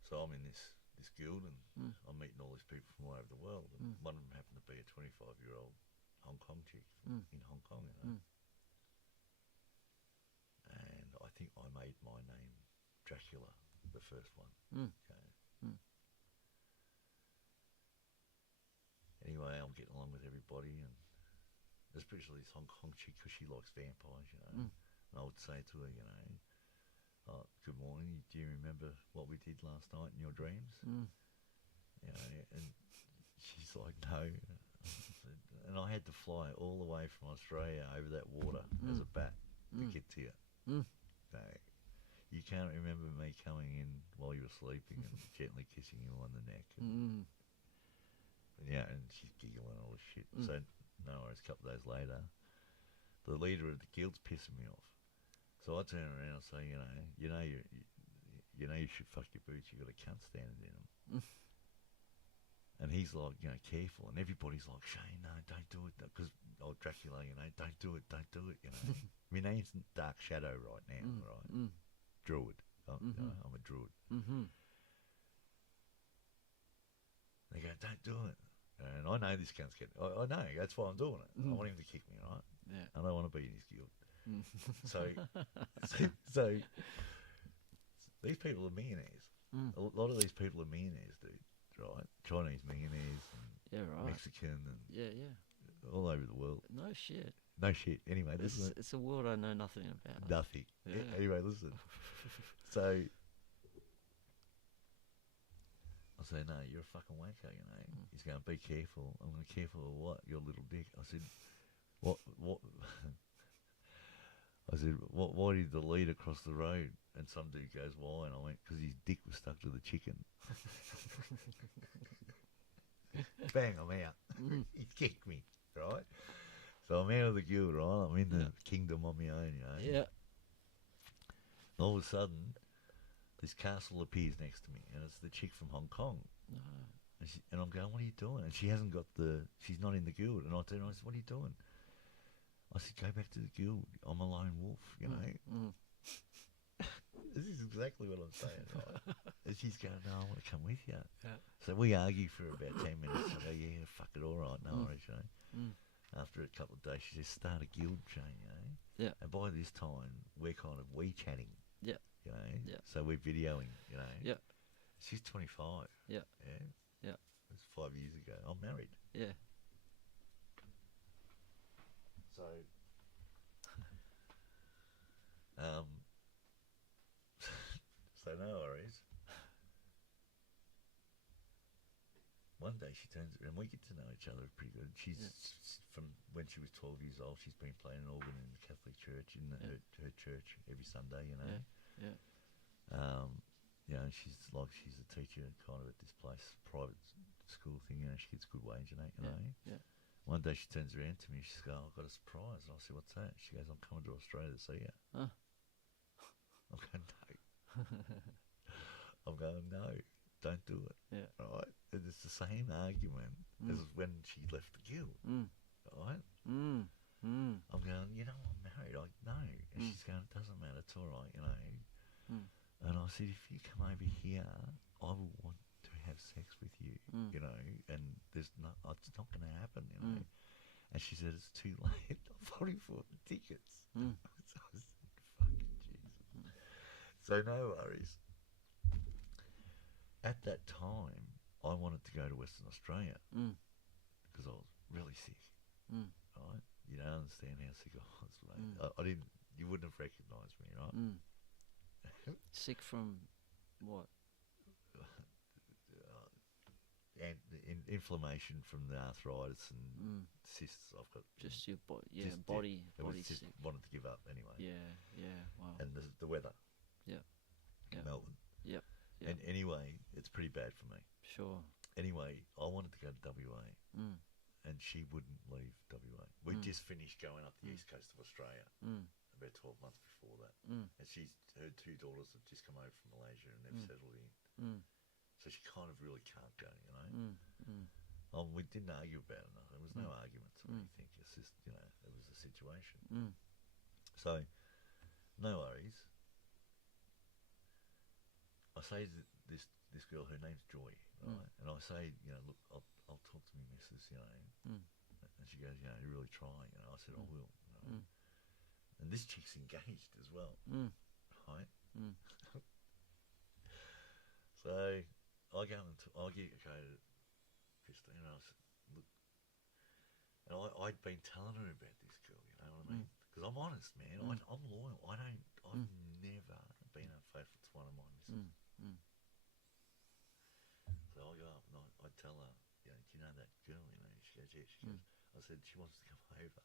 So I'm in this guild and I'm meeting all these people from all over the world. And one of them happened to be a 25-year-old Hong Kong chick in Hong Kong, you know. And I think I made my name Dracula, the first one. Okay. Anyway, I'm getting along with everybody, and especially this Hong Kong chick because she likes vampires, you know. And I would say to her, you know, good morning, do you remember what we did last night in your dreams? You know, and she's like, no. And I had to fly all the way from Australia over that water as a bat to get to you. No, you can't remember me coming in while you were sleeping and gently kissing you on the neck. And, yeah, and she's giggling and all this shit. So, no worries, a couple of days later, the leader of the guild's pissing me off. So I turn around and say, you should fuck your boots. You got a cunt standing in them. And he's like, careful. And everybody's like, Shane, no, don't do it. Because Dracula, don't do it, you know. My name's Dark Shadow right now, right? Druid. I'm a druid. They go, don't do it. And I know this cunt's getting. I know. That's why I'm doing it. I want him to kick me, right? Yeah. I don't want to be in his guild. So these people are millionaires. A lot of these people are millionaires, dude. Right? Chinese millionaires, and Mexican, and all over the world. No shit. No shit. Anyway, listen. It's a world I know nothing about. Nothing. Yeah. Anyway, listen. So I said, no, you're a fucking wanker, you know. He's going, be careful. I'm going, careful of what? Your little dick. I said, what? I said, why did the leader cross the road? And some dude goes, why? And I went, because his dick was stuck to the chicken. Bang, I'm out. He kicked me, right? So I'm out of the guild, right? I'm in the kingdom on my own, you know. Yeah. And all of a sudden, this castle appears next to me, and it's the chick from Hong Kong. No. And I'm going, what are you doing? And she hasn't got she's not in the guild. And I said, what are you doing? I said, go back to the guild. I'm a lone wolf, you know. This is exactly what I'm saying, right? And she's going, no, I want to come with you. Yeah. So we argue for about 10 minutes. I go, yeah, fuck it, all right, no worries, you know. After a couple of days, she says, start a guild chain, you know. Yeah. And by this time, we're kind of chatting. Yeah. You know. Yeah. So we're videoing, you know. Yeah. She's 25. Yeah. Yeah. Yeah. It's 5 years ago. I'm married. Yeah. So, so no worries. One day she turns and we get to know each other pretty good. She's from when she was 12 years old. She's been playing an organ in the Catholic Church in her church every Sunday. You know. Yeah. You know, she's a teacher kind of at this place, private school thing. You know, she gets good wage and that. You know. Yeah. One day she turns around to me. She's going, I've got a surprise. And I said, what's that? She goes, I'm coming to Australia to see you. Huh. I'm going, no. I'm going, no, don't do it. Yeah. Right? And it's the same argument as when she left the guild. Right? I'm going, you know, I'm married. I know. And she's going, it doesn't matter. It's all right, you know. And I said, if you come over here, I will want to have sex with you, you know, and it's not going to happen, you know. And she said, it's too late. I've already bought the tickets. So I said, fucking Jesus. So no worries. At that time, I wanted to go to Western Australia because I was really sick, right? You don't understand how sick I was, mate. I didn't, you wouldn't have recognised me, right? Sick from what? And inflammation from the arthritis and cysts. I've got just your body, just body just sick. wanted to give up anyway. Yeah, wow. And the weather. Yeah. Melbourne. Yep. And anyway, it's pretty bad for me. Sure. Anyway, I wanted to go to WA, and she wouldn't leave WA. We just finished going up the east coast of Australia about 12 months before that, and her two daughters have just come over from Malaysia and they've settled in. So she kind of really can't go, you know. We didn't argue about it. There was no arguments or anything. It's just, you know, it was a situation. So, no worries. I say to this girl, her name's Joy, right? And I say, you know, look, I'll talk to me missus, you know. And she goes, you know, you really try, you know. I said, I will, you know. And this chick's engaged as well, right? So I go and I get go to Christine, and I said, look, and I'd been telling her about this girl, you know what I mean? Because I'm honest, man. I'm loyal. I've never been unfaithful to one of my missus. So I go up and I tell her, you know, do you know that girl? You know, she goes, yeah. She goes, I said, she wants to come over.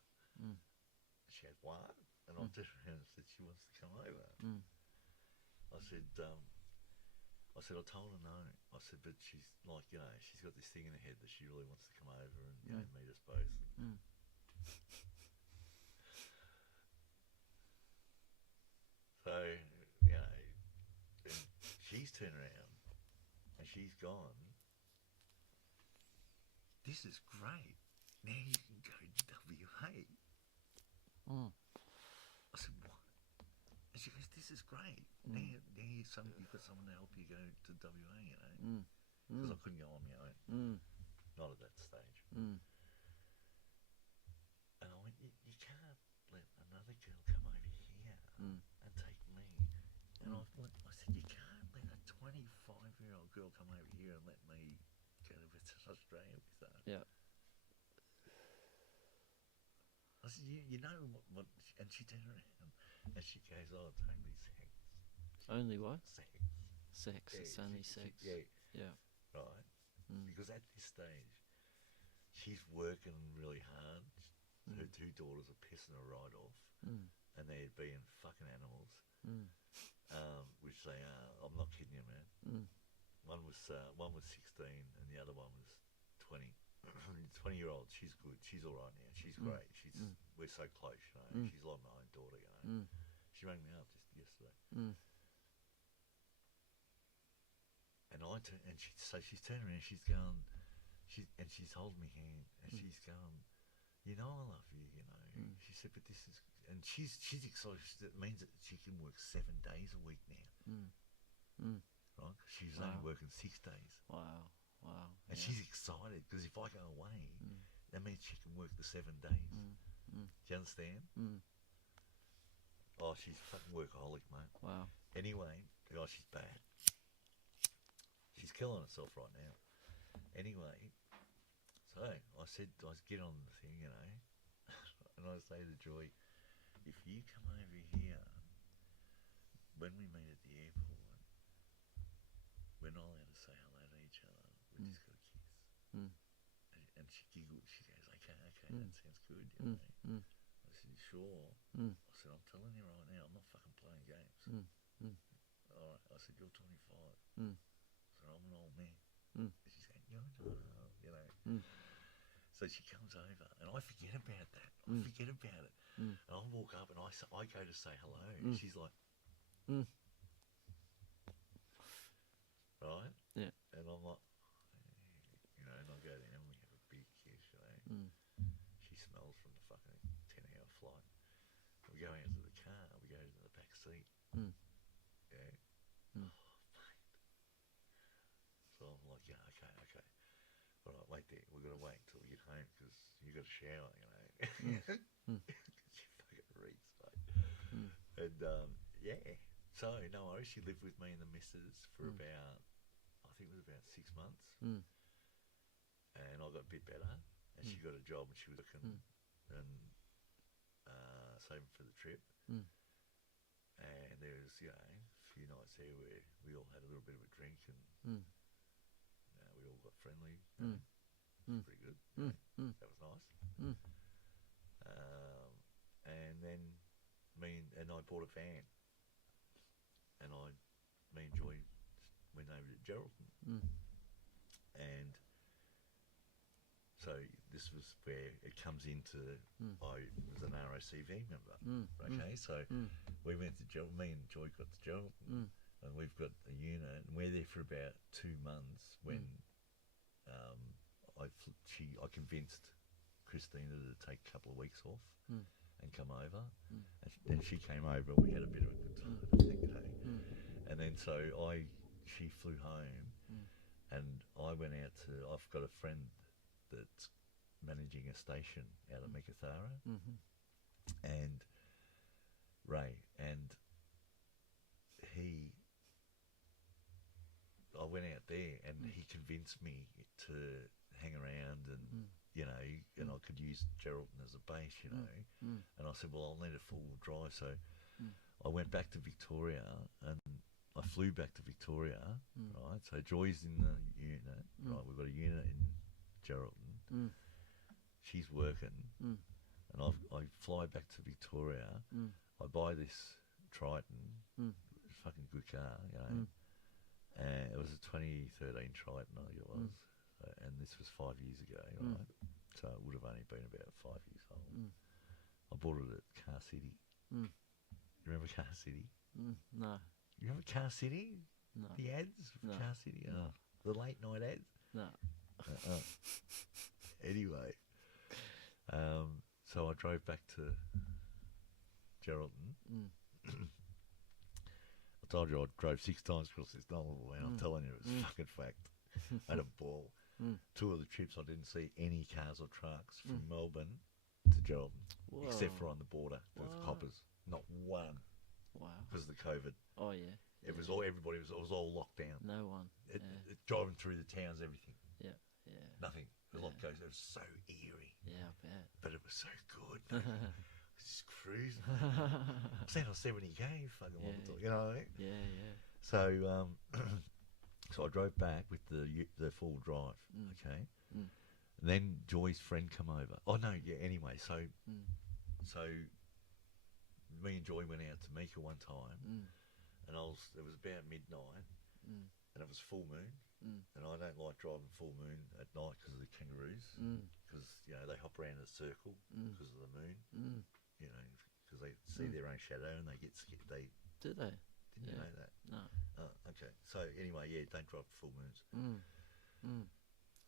She goes, what? And I turned around and said, she wants to come over. I said, I told her no. I said, but she's like, you know, she's got this thing in her head that she really wants to come over and you know, meet us both. So, you know, and she's turned around and she's gone, this is great. Now you can go to WA. I said, what? And she goes, this is great. Now you've got someone to help you go to WA, you know. Because I couldn't go on my own. Not at that stage. And I went, you can't let another girl come over here and take me. And I said, you can't let a 25-year-old girl come over here and let me go to Western Australia with her. Yeah. I said, you know what? And she turned around and she goes, oh, it's only sex. Only what? Sex. Sex. Yeah, It's only sex. Yeah. Yeah. Right. Mm. Because at this stage, she's working really hard. Her two daughters are pissing her right off, and they're being fucking animals, which they are. I'm not kidding you, man. One was 16, and the other one was 20. 20-year-old. She's good. She's all right now. She's great. We're so close, you know. She's like my own daughter, you know. She rang me up just yesterday, and she's turning around. She's going. She's holding my hand, and she's going, you know, I love you, you know. She said, but this is, and she's excited. It means that she can work 7 days a week now, right? She's only working 6 days. Wow. And she's excited because if I go away, that means she can work the 7 days. Do you understand? Oh, she's fucking workaholic, mate. Wow. Anyway, oh, she's bad. She's killing herself right now. Anyway, so I said, I get on the thing, you know, and I say to Joy, if you come over here, when we meet at the airport, we're not allowed to say hello to each other. We just got to kiss. And she giggles. She goes, okay, that sounds good, you know. I said, sure. I said, I'm telling you right now, I'm not fucking playing games. All right. I said, you're 25. I said, I'm an old man. And she's going, you know. So she comes over, and I forget about that. I forget about it. And I walk up, and I go to say hello, and she's like, right? Yeah. And I'm like, you know, and I go down, we have a big kiss, you know. She smells from the fucking 10-hour flight. We go out to the car, we go to the back seat. Yeah. Oh, mate. So I'm like, yeah, okay. All right, wait there. We've got to wait till we get home because you got to shower, you know. She fucking reeks, mate. And yeah. So no worries. She lived with me and the missus for about, I think it was about 6 months. And I got a bit better, and she got a job, and she was looking and saving for the trip. And there was, you know, a few nights there where we all had a little bit of a drink, and we all got friendly. Pretty good. That was nice. And then I bought a van, and me and Joy went over to Geraldton, and so this was where it comes into. I was an ROCV member. Okay, so we went to Geraldton. Me and Joy got to Geraldton, and we've got a unit, and we're there for about 2 months when I convinced Christina to take a couple of weeks off and come over, and she came over, and we had a bit of a good time, I think, and then so she flew home, and I went out to. I've got a friend that's managing a station out of Meekatharra, and Ray, and I went out there, and he convinced me to hang around, and you know, and I could use Geraldton as a base, you know. And I said, well, I'll need a full drive, so I went back to Victoria, and I flew back to Victoria, right? So Joy's in the unit, right? We've got a unit in Geraldton. She's working, and I fly back to Victoria. I buy this Triton, fucking good car, you know. And it was a 2013 Triton, I think it was. And this was 5 years ago, right? So it would have only been about 5 years old. I bought it at Car City. You remember Car City? No. You remember Car City? No. The ads for No. Car City? Oh, the late night ads? No. Anyway, so I drove back to Geraldton. I told you I drove 6 times across this Nullarbor, and I'm telling you, it was fucking fact. I had a ball. 2 of the trips I didn't see any cars or trucks from Melbourne to Geraldton, except for on the border with coppers. Not one. Wow. Because of the COVID. Oh yeah. It was all, everybody was, it was all locked down. No one. Driving through the towns, everything. Yeah. Nothing. It was like, it was so eerie. Yeah, I bet. But it was so good. Just cruising. I was on 70k fucking Yeah. one, you know what I mean? Yeah, yeah. So, so I drove back with the full drive, okay? Mm. And then Joy's friend come over. Oh, no, yeah, anyway, so me and Joy went out to Mika one time, and it was about midnight, and it was full moon, and I don't like driving full moon at night because of the kangaroos, because, you know, they hop around in a circle because of the moon, you know, because they see their own shadow and they get scared. Do they? Didn't you know that? No. Oh, okay. So anyway, yeah, don't drive full moons.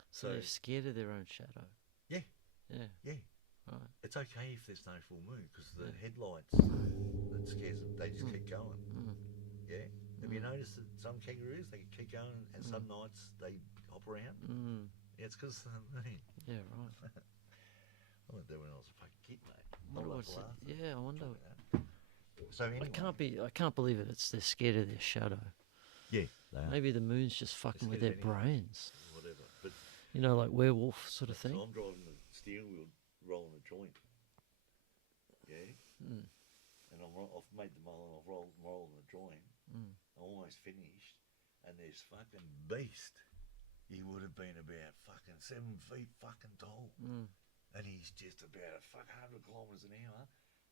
So they're scared of their own shadow. Yeah. Yeah. Yeah. Right. It's okay if there's no full moon because the headlights that scares them. They just keep going. Yeah. Have you noticed that some kangaroos they keep going, and some nights they hop around? Yeah, it's because of the moon. Yeah, right. I went there when I was a fucking kid, mate. Yeah, I wonder. So anyway, I can't believe it. They're scared of their shadow. Yeah, they are. Maybe the moon's just fucking with their brains. Whatever. But you know, like werewolf sort of thing. So I'm driving the steering wheel, rolling a joint. Yeah. And I've made the mull and I've rolling the joint. I'm almost finished, and this fucking beast. He would have been about fucking 7 feet fucking tall, and he's just about a fucking 100 kilometres an hour,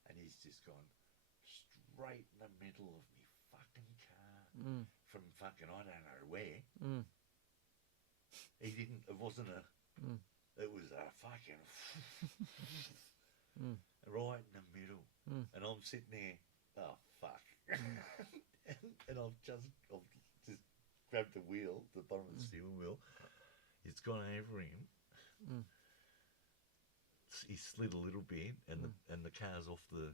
and he's just gone straight in the middle of me fucking car from fucking I don't know where. He didn't. It wasn't a. It was a fucking right in the middle, and I'm sitting there. Oh fuck! and I've just grabbed the wheel, the bottom of the steering wheel. It's gone over him. He slid a little bit, and the car's off the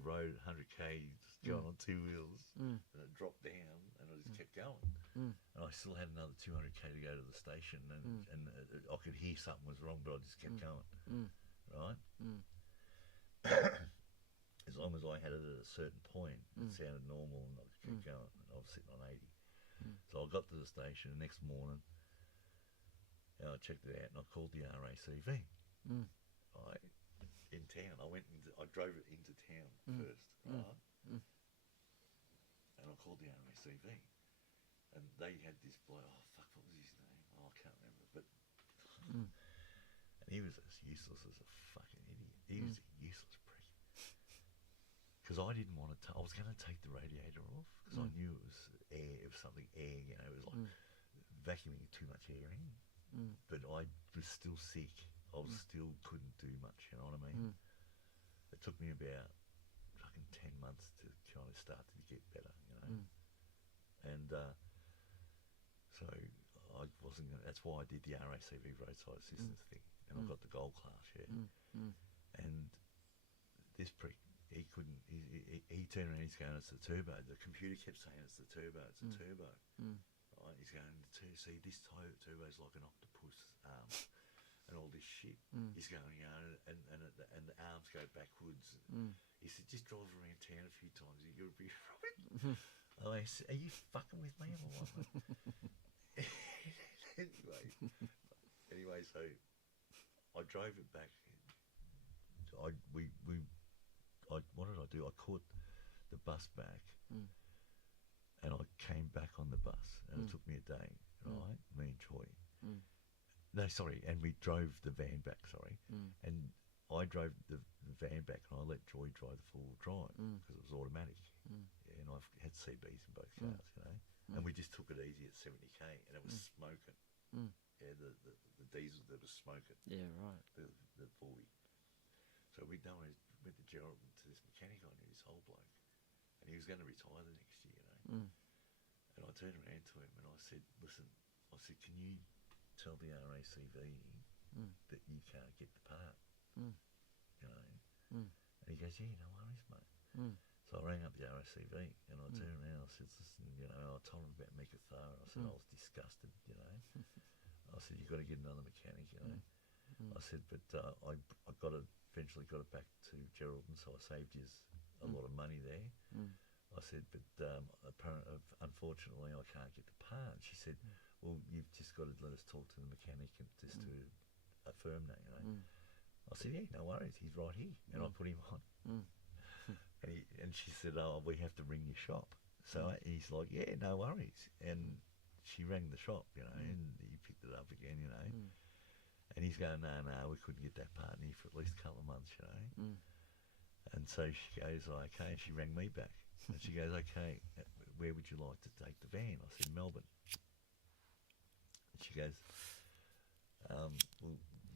road, 100k, just going on two wheels, and it dropped down, and I just kept going. And I still had another 200k to go to the station, and I could hear something was wrong, but I just kept going. Right. As long as I had it at a certain point, it sounded normal, and I could keep going. I was sitting on 80. So I got to the station the next morning, and I checked it out, and I called the RACV. In town, I drove it into town first, right? And I called the RACV, and they had this bloke. Oh fuck, what was his name? Oh, I can't remember. But and he was as useless as a fucking idiot. He was a useless prick. Because I didn't want to. I was going to take the radiator off because I knew it was air. It was something air. You know, it was like vacuuming too much air in. But I was still sick. I still couldn't do much, you know what I mean? It took me about fucking 10 months to kind of start to get better, you know? And so I wasn't going to, that's why I did the RACV roadside assistance thing, and I got the gold class, yeah? And this prick, he couldn't, he turned around, he's going, it's the turbo. The computer kept saying it's the turbo, it's a turbo. Right? He's going, see, this turbo's like an octopus arm. And all this shit. He's going, you know, and the arms go backwards. He said, just drive around town a few times, you'll be right. I said, are you fucking with me or what? anyway, so I drove it back. What did I do? I caught the bus back, and I came back on the bus, and it took me a day, right? Me and Joy. No, sorry, and we drove the van back, and I drove the van back, and I let Joy drive the full drive because it was automatic, yeah, and I've had CBs in both cars, you know, and we just took it easy at 70k, and it was smoking, yeah, the diesel that was smoking, yeah, right, the 40. So we went to Geraldton to this mechanic I knew, this old bloke, and he was going to retire the next year, you know, and I turned around to him and I said, listen, can you tell the RACV that you can't get the part, you know? And he goes, yeah, no worries, mate. So I rang up the RACV and I turned around and I said, listen, you know, I told him about Mika Thar. I said, I was disgusted, you know. I said, you've got to get another mechanic, you know. I said, but I eventually got it back to Geraldton, so I saved you a lot of money there. I said, but unfortunately I can't get the part. She said, well, you've just got to let us talk to the mechanic and just to affirm that, you know. I said, yeah, no worries, he's right here. And I put him on. And she said, oh, we have to ring your shop. So he's like, yeah, no worries. And she rang the shop, you know, and he picked it up again, you know. And he's going, no, we couldn't get that part in here for at least a couple of months, you know. And so she goes, okay, and she rang me back. And she goes, okay, where would you like to take the van? I said, Melbourne. And she goes, well,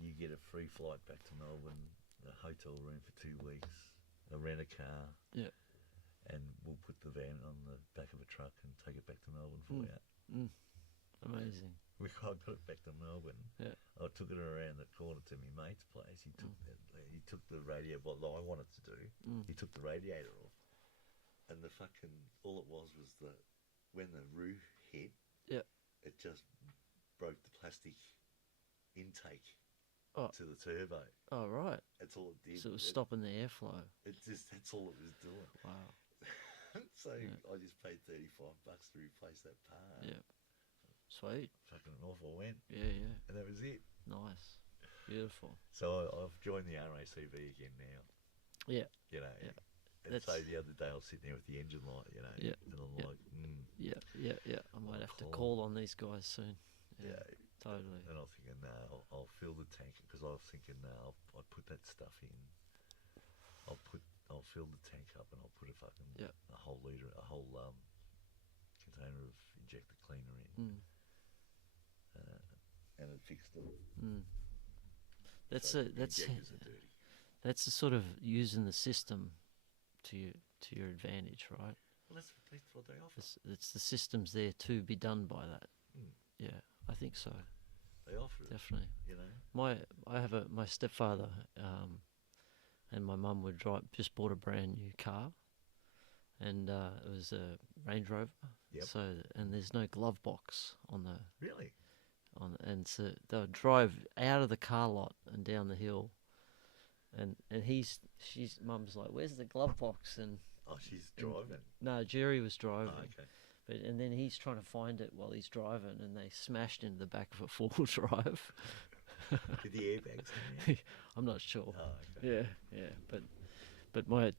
you get a free flight back to Melbourne, a hotel room for 2 weeks, a rent a car, and we'll put the van on the back of a truck and take it back to Melbourne for you. Amazing. I got it back to Melbourne. I took it around the corner to my mate's place. He took the radio, what I wanted to do, he took the radiator off. And the fucking, all it was when the roof hit, it just broke the plastic intake to the turbo. Oh, right. That's all it did. So it was stopping the airflow. That's all it was doing. Wow. So I just paid $35 to replace that part. Yeah. Sweet. Fucking off I went. Yeah. And that was it. Nice. Beautiful. So I've joined the RACV again now. Yeah. You know. Yeah. And so the other day I was sitting there with the engine light, you know, and I'm like, Yeah. I might have to call on these guys soon. Yeah. Totally. And I was thinking, no, I'll fill the tank, because I was thinking, no, I'll put that stuff in. I'll fill the tank up and I'll put a whole container of injector cleaner in. And it fixed it. That's so the injectors are dirty. That's the sort of using the system to your advantage, right? Well, that's what they offer. It's the system's there to be done by that. Yeah, I think so. They offer it. Definitely. You know. My stepfather and my mum would just bought a brand new car, and it was a Range Rover. Yep. So and there's no glove box on the. Really? And so they would drive out of the car lot and down the hill, and mum's like, "Where's the glove box?" And she's driving. No, Jerry was driving. Oh, okay. And then he's trying to find it while he's driving, and they smashed into the back of a four-wheel drive. Did the airbags come out? I'm not sure. Oh, okay. Yeah. But my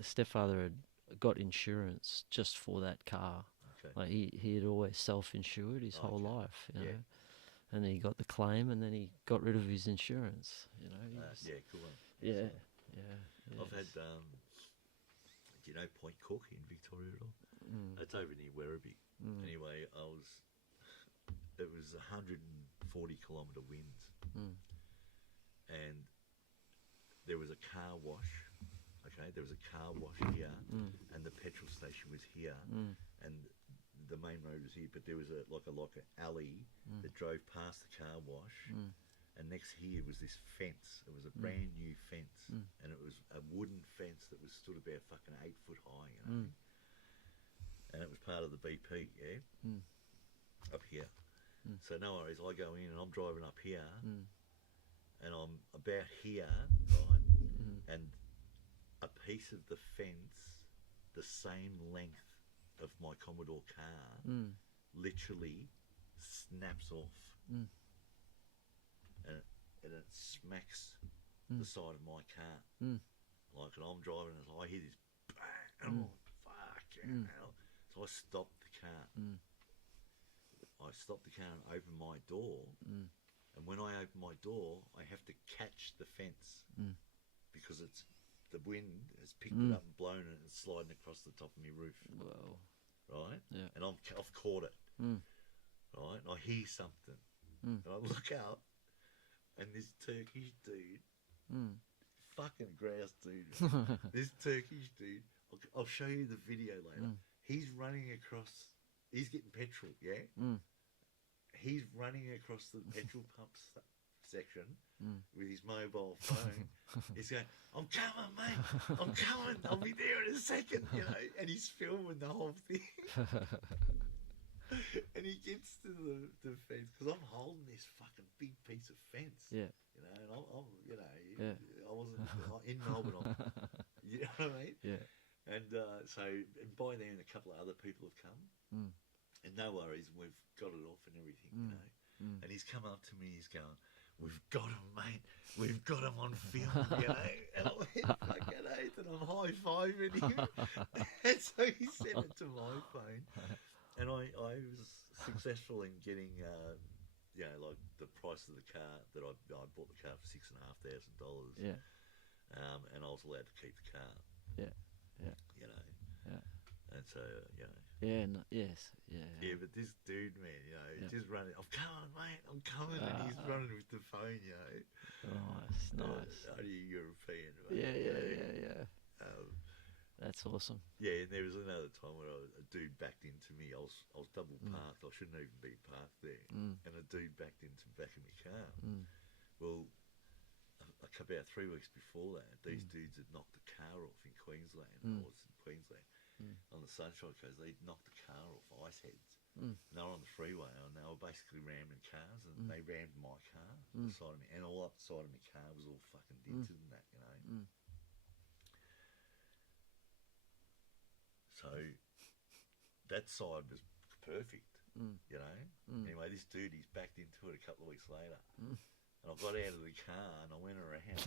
stepfather had got insurance just for that car. Okay. Like he had always self-insured his whole life, you know. And he got the claim, and then he got rid of his insurance. You know. Cool. Yeah. I've had. Do you know Point Cook in Victoria at all? It's over near Werribee. Anyway, it was 140 kilometre winds, and there was a car wash. Okay, there was a car wash here, and the petrol station was here, and the main road was here. But there was like an alley that drove past the car wash, and next here was this fence. It was a brand new fence, and it was a wooden fence that was stood about fucking 8 foot high, you know. And it was part of the BP, up here. So no worries, I go in and I'm driving up here, and I'm about here, right? And a piece of the fence, the same length of my Commodore car, literally snaps off, and it smacks the side of my car. Like, and I'm driving, and I hear this bang, and I'm like, fuck, hell. So I stopped the car. I stopped the car and opened my door. And when I open my door, I have to catch the fence because the wind has picked it up and blown it and it's sliding across the top of my roof. Wow. Right? Yeah. And I've caught it. Right? And I hear something. And I look up, and this Turkish dude, fucking grouse dude, this Turkish dude, I'll show you the video later. He's running across, he's getting petrol, yeah? He's running across the petrol pump section with his mobile phone. He's going, I'm coming, mate. I'm coming. I'll be there in a second, you know. And he's filming the whole thing. And he gets to the fence, because I'm holding this fucking big piece of fence. Yeah. You know, and I'm you know, I wasn't in Melbourne. You know what I mean? Yeah. And and by then a couple of other people have come, and no worries, we've got it off and everything, you know. And he's come up to me, he's going, we've got him, mate. We've got him on film, you know. And I went, fucking oath, and I'm high-fiving him. And so he sent it to my phone. And I was successful in getting, you know, like the price of the car that I bought the car for $6,500. Yeah. And I was allowed to keep the car. Yeah. Yeah. You know. Yeah. And so, you know. Yeah. No, yes. Yeah. Yeah, but this dude, man, you know, just running. I'm coming, mate. I'm coming, and he's running with the phone, you know. Nice. Only European. Mate, Yeah. That's awesome. Yeah, and there was another time where a dude backed into me. I was double parked. I shouldn't even be parked there. And a dude backed into the back of my car. Well, about 3 weeks before that, these dudes had knocked the car off in Queensland. I was in Queensland. On the Sunshine Coast, they knocked the car off, ice heads. And they were on the freeway, and they were basically ramming cars, and they rammed my car to the side of me, and all up the side of my car was all fucking dented and that, you know. So that side was perfect, you know. Anyway, this dude, he's backed into it a couple of weeks later, and I got out of the car and I went around,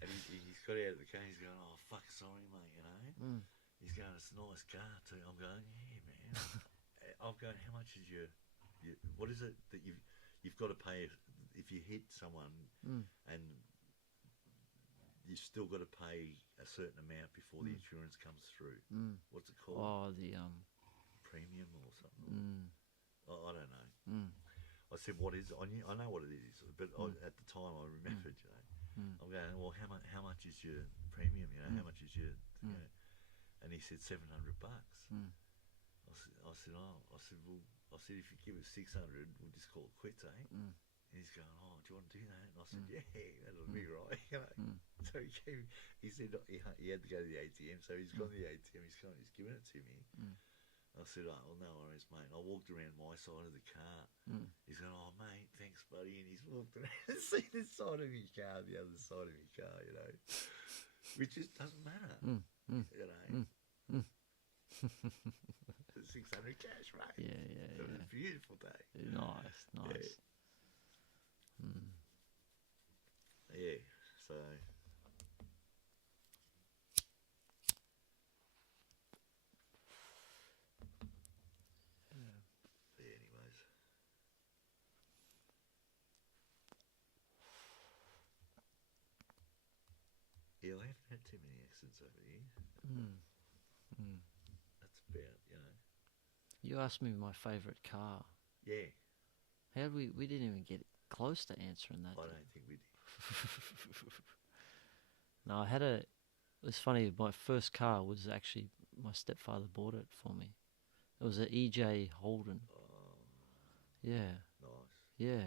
and he's got out of the car. And he's going, "Oh fuck, sorry, mate," you know. He's going, "It's a nice car too." I'm going, "Yeah, man." I'm going, "How much is your what is it that you've got to pay if you hit someone and you've still got to pay a certain amount before the insurance comes through? What's it called? Oh, the premium or something. I don't know. I said, "What is it?" I know what it is, but at the time I remembered, you know. I'm going, "Well, how much is your premium? You know, how much is your?" You know? And he said $700. I said, "Oh," I said, "If you give us 600, we'll just call it quits, eh?" And he's going, "Oh, do you want to do that?" And I said, "Yeah, that'll be right." You know? So he said he had to go to the ATM, so he's gone to the ATM. He's given it to me. I said, "Oh, well, no worries, mate." And I walked around my side of the car. He's going, "Oh, mate, thanks, buddy." And he's walked around and seen this side of my car, the other side of my car, you know, which just doesn't matter, you know. 600 cash, mate. Yeah. It was a beautiful day. Nice. Yeah, so. Anyways. Yeah, I haven't had too many accidents over here. That's about, you know. You asked me my favourite car. Yeah. How did we didn't even get close to answering that. I don't think we did. No, it was funny, my first car was actually, my stepfather bought it for me. It was an EJ Holden. Oh, yeah. nice. Yeah.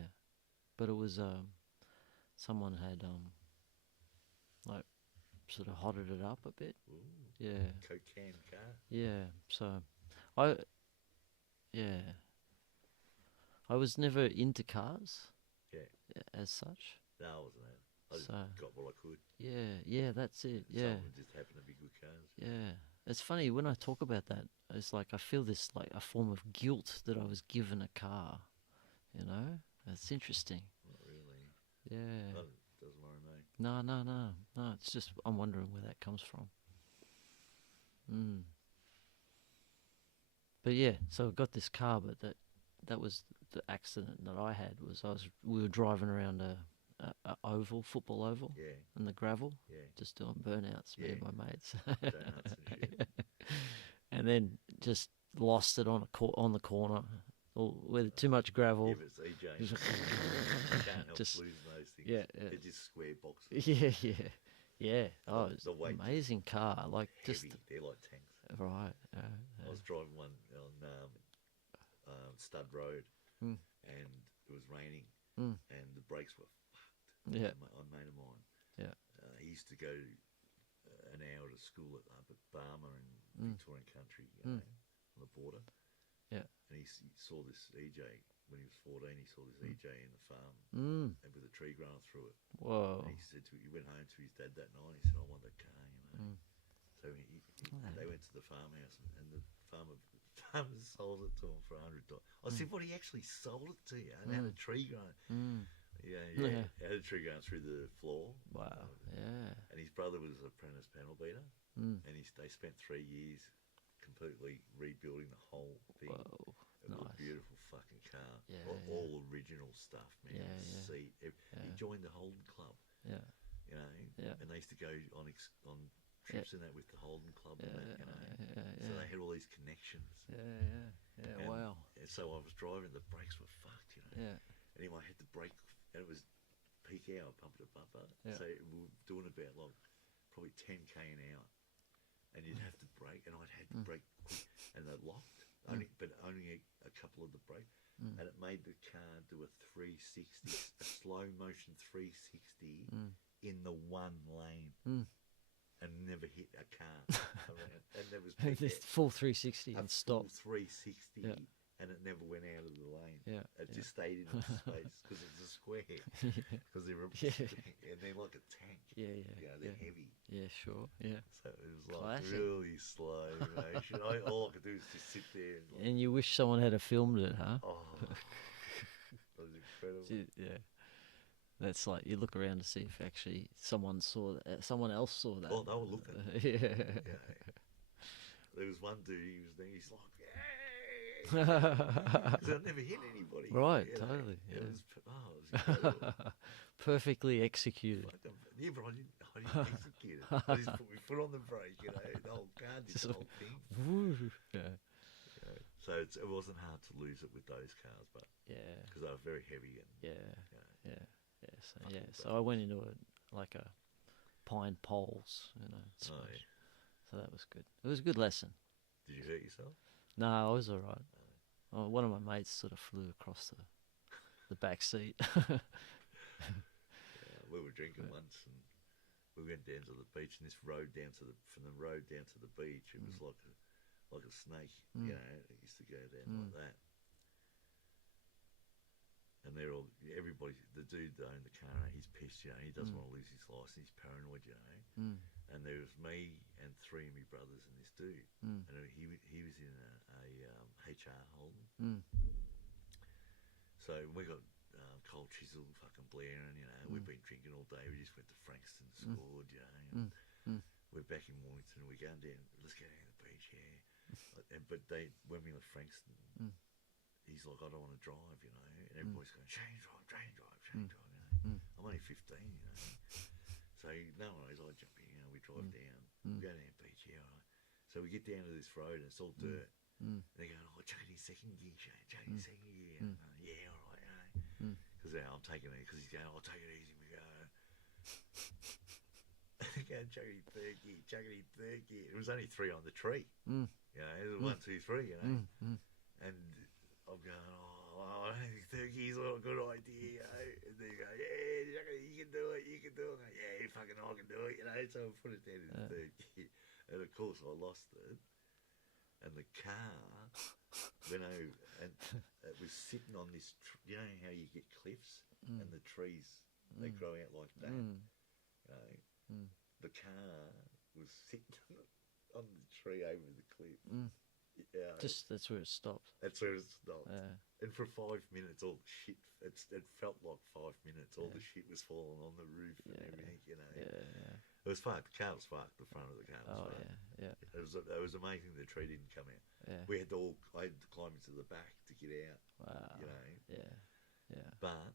But it was, someone had, like, sort of hotted it up a bit. Ooh, yeah. Cocaine car. Yeah. So, I was never into cars. Yeah. As such. No, I wasn't that. I just got what I could. Yeah, that's it. Yeah. Some of them just happened to be good cars. Yeah. It's funny, when I talk about that, it's like I feel this, like, a form of guilt that I was given a car, you know? It's interesting. Not really. Yeah. Doesn't worry me. No, it's just, I'm wondering where that comes from. But yeah, so I got this car, but that was the accident that I had. We were driving around a football oval, in the gravel, just doing burnouts, me and my mates. Donuts and shit. And then just lost it on the corner, with too much gravel. Yeah, but it's EJ. You can't help Just losing those things. Yeah. They're just square boxes. Yeah. Oh, it's The weight amazing car. Like, just heavy. They're like tanks. right. I was driving one on Stud Road, and it was raining, and the brakes were fucked. Yeah. On mate of mine. Yeah. He used to go an hour to school up at Barmer in Victorian Country, you know, on the border. Yeah. And he saw this EJ when he was 14. He saw this EJ in the farm, and with a tree growing through it. Whoa. And he went home to his dad that night. He said, "I want that car," you know. So they went to the farmhouse, and the farmer sold it to him for $100. I said, "What? He actually sold it to you and had a tree growing?" Yeah. Had a tree going through the floor. Wow. Yeah. And his brother was an apprentice panel beater, and they spent 3 years completely rebuilding the whole thing. Whoa. It was a Nice. beautiful fucking car. Yeah, All original stuff, man. Yeah. Seat. He joined the Holden Club. Yeah. You know. Yeah. And they used to go on trips and that with the Holden Club and that. You know. Yeah. So they had all these connections. Yeah. Wow. And so I was driving. The brakes were fucked. You know. Yeah. Anyway, I had to brake, and it was peak hour, bumper to bumper. Yeah. So we were doing about like probably 10k an hour, and you'd have to brake, and I'd had to brake quick, and they locked only a couple of the brake, and it made the car do a 360, a slow motion 360 in the one lane, and never hit a car around, and there was This full 360 and stop. 360. And it never went out of the lane. Yeah, It just stayed in its space because it's a square. Because they're and they're like a tank. Yeah. They're heavy. Yeah, sure. Yeah. So it was like Classic. really slow motion. All I could do was just sit there and And you wish someone had filmed it, huh? oh, that was incredible. Yeah. That's like you look around to see if actually someone else saw that. Oh, they were looking. Yeah. There was one dude. He was there. He's like, because I'd never hit anybody. Right, totally. Yeah. It was incredible. Perfectly executed. Yeah, but I didn't execute it. I just put my foot on the brake, you know. The whole car did the whole thing. Woo. Yeah. So it wasn't hard to lose it with those cars, but because they were very heavy and So I went into a pine poles, So that was good. It was a good lesson. Did you hurt yourself? No, I was all right. Oh, one of my mates sort of flew across the back seat. We were drinking once, and we went down to the beach, and this road from the road down to the beach, it was like a snake, you know. It used to go down like that. And everybody, the dude that owned the car, he's pissed, you know. He doesn't want to lose his license. He's paranoid, you know. And there was me and 3 of my brothers and this dude, and he was in a HR Holden. So we got cold chisel fucking blaring, you know. We've been drinking all day. We just went to Frankston, scored, you know. We're back in Mornington. We're going down. Let's go down to the beach, But when we left Frankston, he's like, I don't want to drive, you know. And everybody's going, change drive, you know. I'm only 15, you know. So no worries, I jump in, you know. We drive down. We go down the beach, So we get down to this road, and it's all dirt. And they go, oh, chuck it in second gear, Shane. Chuck it in second gear. Yeah, all right, you know. Because I'm taking it, because he's going, I'll take it easy. We go. Go chuck it in third gear. It was only 3 on the tree. You know, it was 1, 2, 3, you know. And I'm going, I don't think third gear's not a good idea, you know. And they go, yeah, you can do it. I'm going, yeah, fucking I can do it, you know. So I put it down in third gear. And of course I lost it. And the car went over, and it was sitting on this, you know how you get cliffs and the trees, they grow out like that, you know. The car was sitting on the tree over the cliff. Yeah, That's where it stopped. That's where it stopped. Yeah. And for 5 minutes, all the shit, it felt like 5 minutes, all the shit was falling on the roof and everything, you know. Yeah. It was fucked. The car was fucked. The front of the car was fucked. Yeah. It was amazing the tree didn't come out. Yeah. I had to climb into the back to get out. Wow. You know. Yeah. But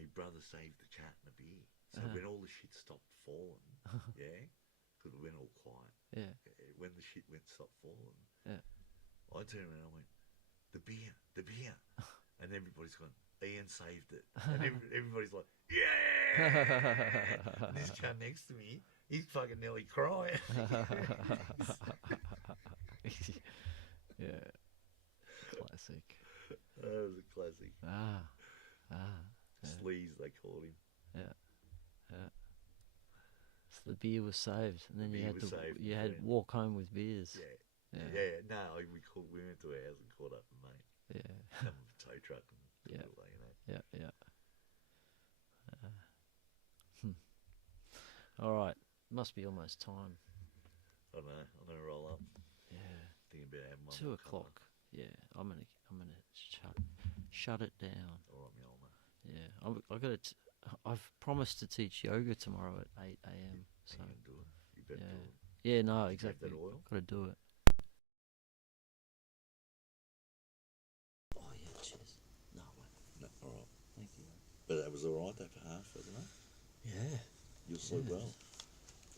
my brother saved the cat and a beer. So when all the shit stopped falling, because it went all quiet. When the shit stopped falling, I turned around and I went, the beer. And everybody's gone, Ian saved it. And everybody's like, yeah! And this car next to me, he's fucking nearly crying. Yeah. Classic. That was a classic. Sleaze, they called him. Yeah. So the beer was saved, and then you had to walk home with beers. Yeah. No, we went to our house and caught up with mate. Yeah. Come with a tow truck and took it away, you know. Yeah. All right, must be almost time. I don't know. I'm gonna roll up. Yeah. Thinking about having my 2:00. Yeah, I'm gonna shut it down. All right, my old man. Yeah, I've promised to teach yoga tomorrow at 8 a.m. So You can do it. You better yeah, do it. yeah, no, Did you have exactly. that oil? Got to do it. Oh yeah, cheers. No, mate. No, all right. Thank you. But that was all right though for half, wasn't it? Yeah. You'll sleep Yeah. well.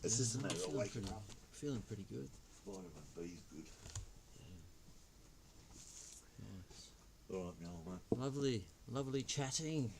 It's just a No, matter of feeling waking pretty, up. feeling pretty good. Vitamin B is good. Nice. All right, now, mate. Lovely chatting.